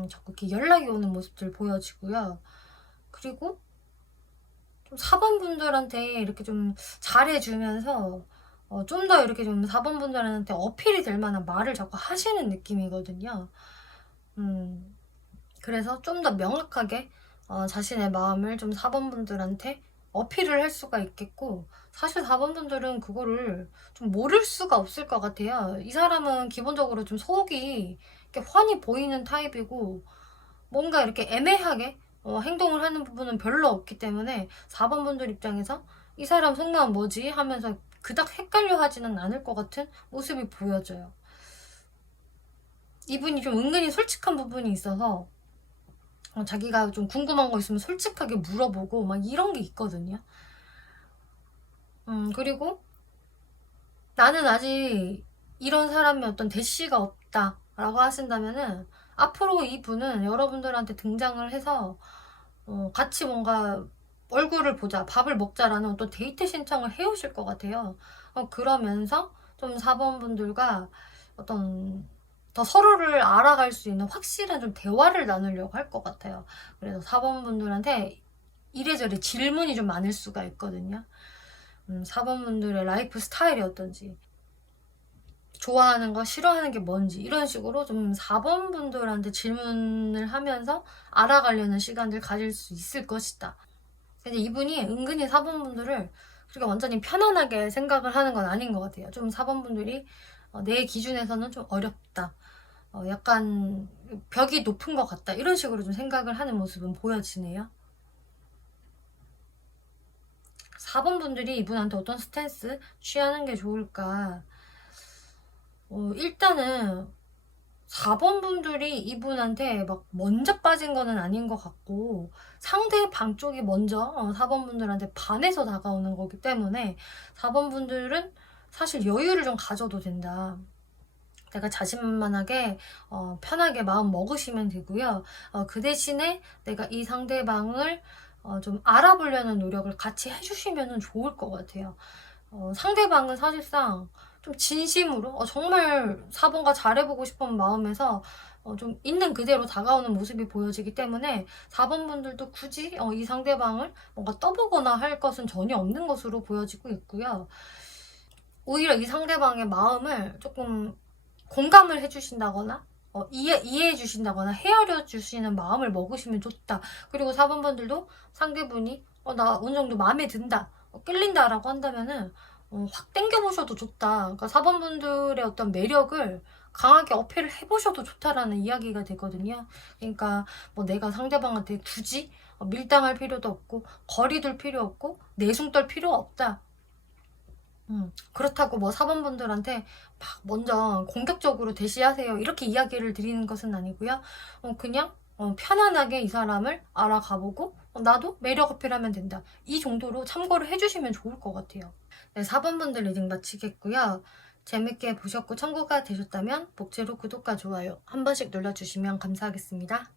자꾸 이렇게 연락이 오는 모습들 보여지고요. 그리고 좀 4번 분들한테 이렇게 좀 잘해주면서 좀 더 이렇게 좀 4번 분들한테 어필이 될 만한 말을 자꾸 하시는 느낌이거든요. 그래서 좀 더 명확하게 자신의 마음을 좀 4번 분들한테 어필을 할 수가 있겠고, 사실 4번 분들은 그거를 좀 모를 수가 없을 것 같아요. 이 사람은 기본적으로 좀 속이 이렇게 훤히 보이는 타입이고 뭔가 이렇게 애매하게 행동을 하는 부분은 별로 없기 때문에 4번 분들 입장에서 이 사람 속마음 뭐지 하면서 그닥 헷갈려 하지는 않을 것 같은 모습이 보여져요. 이분이 좀 은근히 솔직한 부분이 있어서 자기가 좀 궁금한 거 있으면 솔직하게 물어보고 막 이런 게 있거든요. 그리고 나는 아직 이런 사람의 어떤 대시가 없다 라고 하신다면은 앞으로 이분은 여러분들한테 등장을 해서 같이 뭔가 얼굴을 보자, 밥을 먹자라는 어떤 데이트 신청을 해오실 것 같아요. 그러면서 좀 4번 분들과 어떤 더 서로를 알아갈 수 있는 확실한 좀 대화를 나누려고 할 것 같아요. 그래서 4번 분들한테 이래저래 질문이 좀 많을 수가 있거든요. 4번 분들의 라이프 스타일이 어떤지, 좋아하는 거, 싫어하는 게 뭔지 이런 식으로 좀 4번 분들한테 질문을 하면서 알아가려는 시간들 가질 수 있을 것이다. 근데 이분이 은근히 4번 분들을 그렇게 완전히 편안하게 생각을 하는 건 아닌 것 같아요. 좀 4번 분들이 내 기준에서는 좀 어렵다, 약간 벽이 높은 것 같다 이런 식으로 좀 생각을 하는 모습은 보여지네요. 4번 분들이 이분한테 어떤 스탠스 취하는 게 좋을까? 일단은 4번 분들이 이분한테 막 먼저 빠진 거는 아닌 것 같고, 상대방 쪽이 먼저 4번 분들한테 반해서 다가오는 거기 때문에 4번 분들은 사실 여유를 좀 가져도 된다. 내가 자신만만하게 편하게 마음 먹으시면 되고요. 그 대신에 내가 이 상대방을 좀 알아보려는 노력을 같이 해주시면 좋을 것 같아요. 상대방은 사실상 좀 진심으로 정말 4번과 잘해보고 싶은 마음에서 좀 있는 그대로 다가오는 모습이 보여지기 때문에 4번 분들도 굳이 이 상대방을 뭔가 떠보거나 할 것은 전혀 없는 것으로 보여지고 있고요. 오히려 이 상대방의 마음을 조금 공감을 해주신다거나 이해해 주신다거나 헤아려 주시는 마음을 먹으시면 좋다. 그리고 4번 분들도 상대분이 나 어느 정도 마음에 든다, 끌린다 라고 한다면은 확 땡겨보셔도 좋다. 그러니까 4번 분들의 어떤 매력을 강하게 어필을 해보셔도 좋다라는 이야기가 되거든요. 그러니까 뭐 내가 상대방한테 굳이 밀당할 필요도 없고 거리 둘 필요 없고 내숭 떨 필요 없다. 그렇다고 뭐 4번 분들한테 막 먼저 공격적으로 대시하세요 이렇게 이야기를 드리는 것은 아니고요. 그냥 편안하게 이 사람을 알아가보고 나도 매력 어필하면 된다, 이 정도로 참고를 해주시면 좋을 것 같아요. 네, 4번 분들 리딩 마치겠고요. 재밌게 보셨고 참고가 되셨다면 복제로 구독과 좋아요 한 번씩 눌러주시면 감사하겠습니다.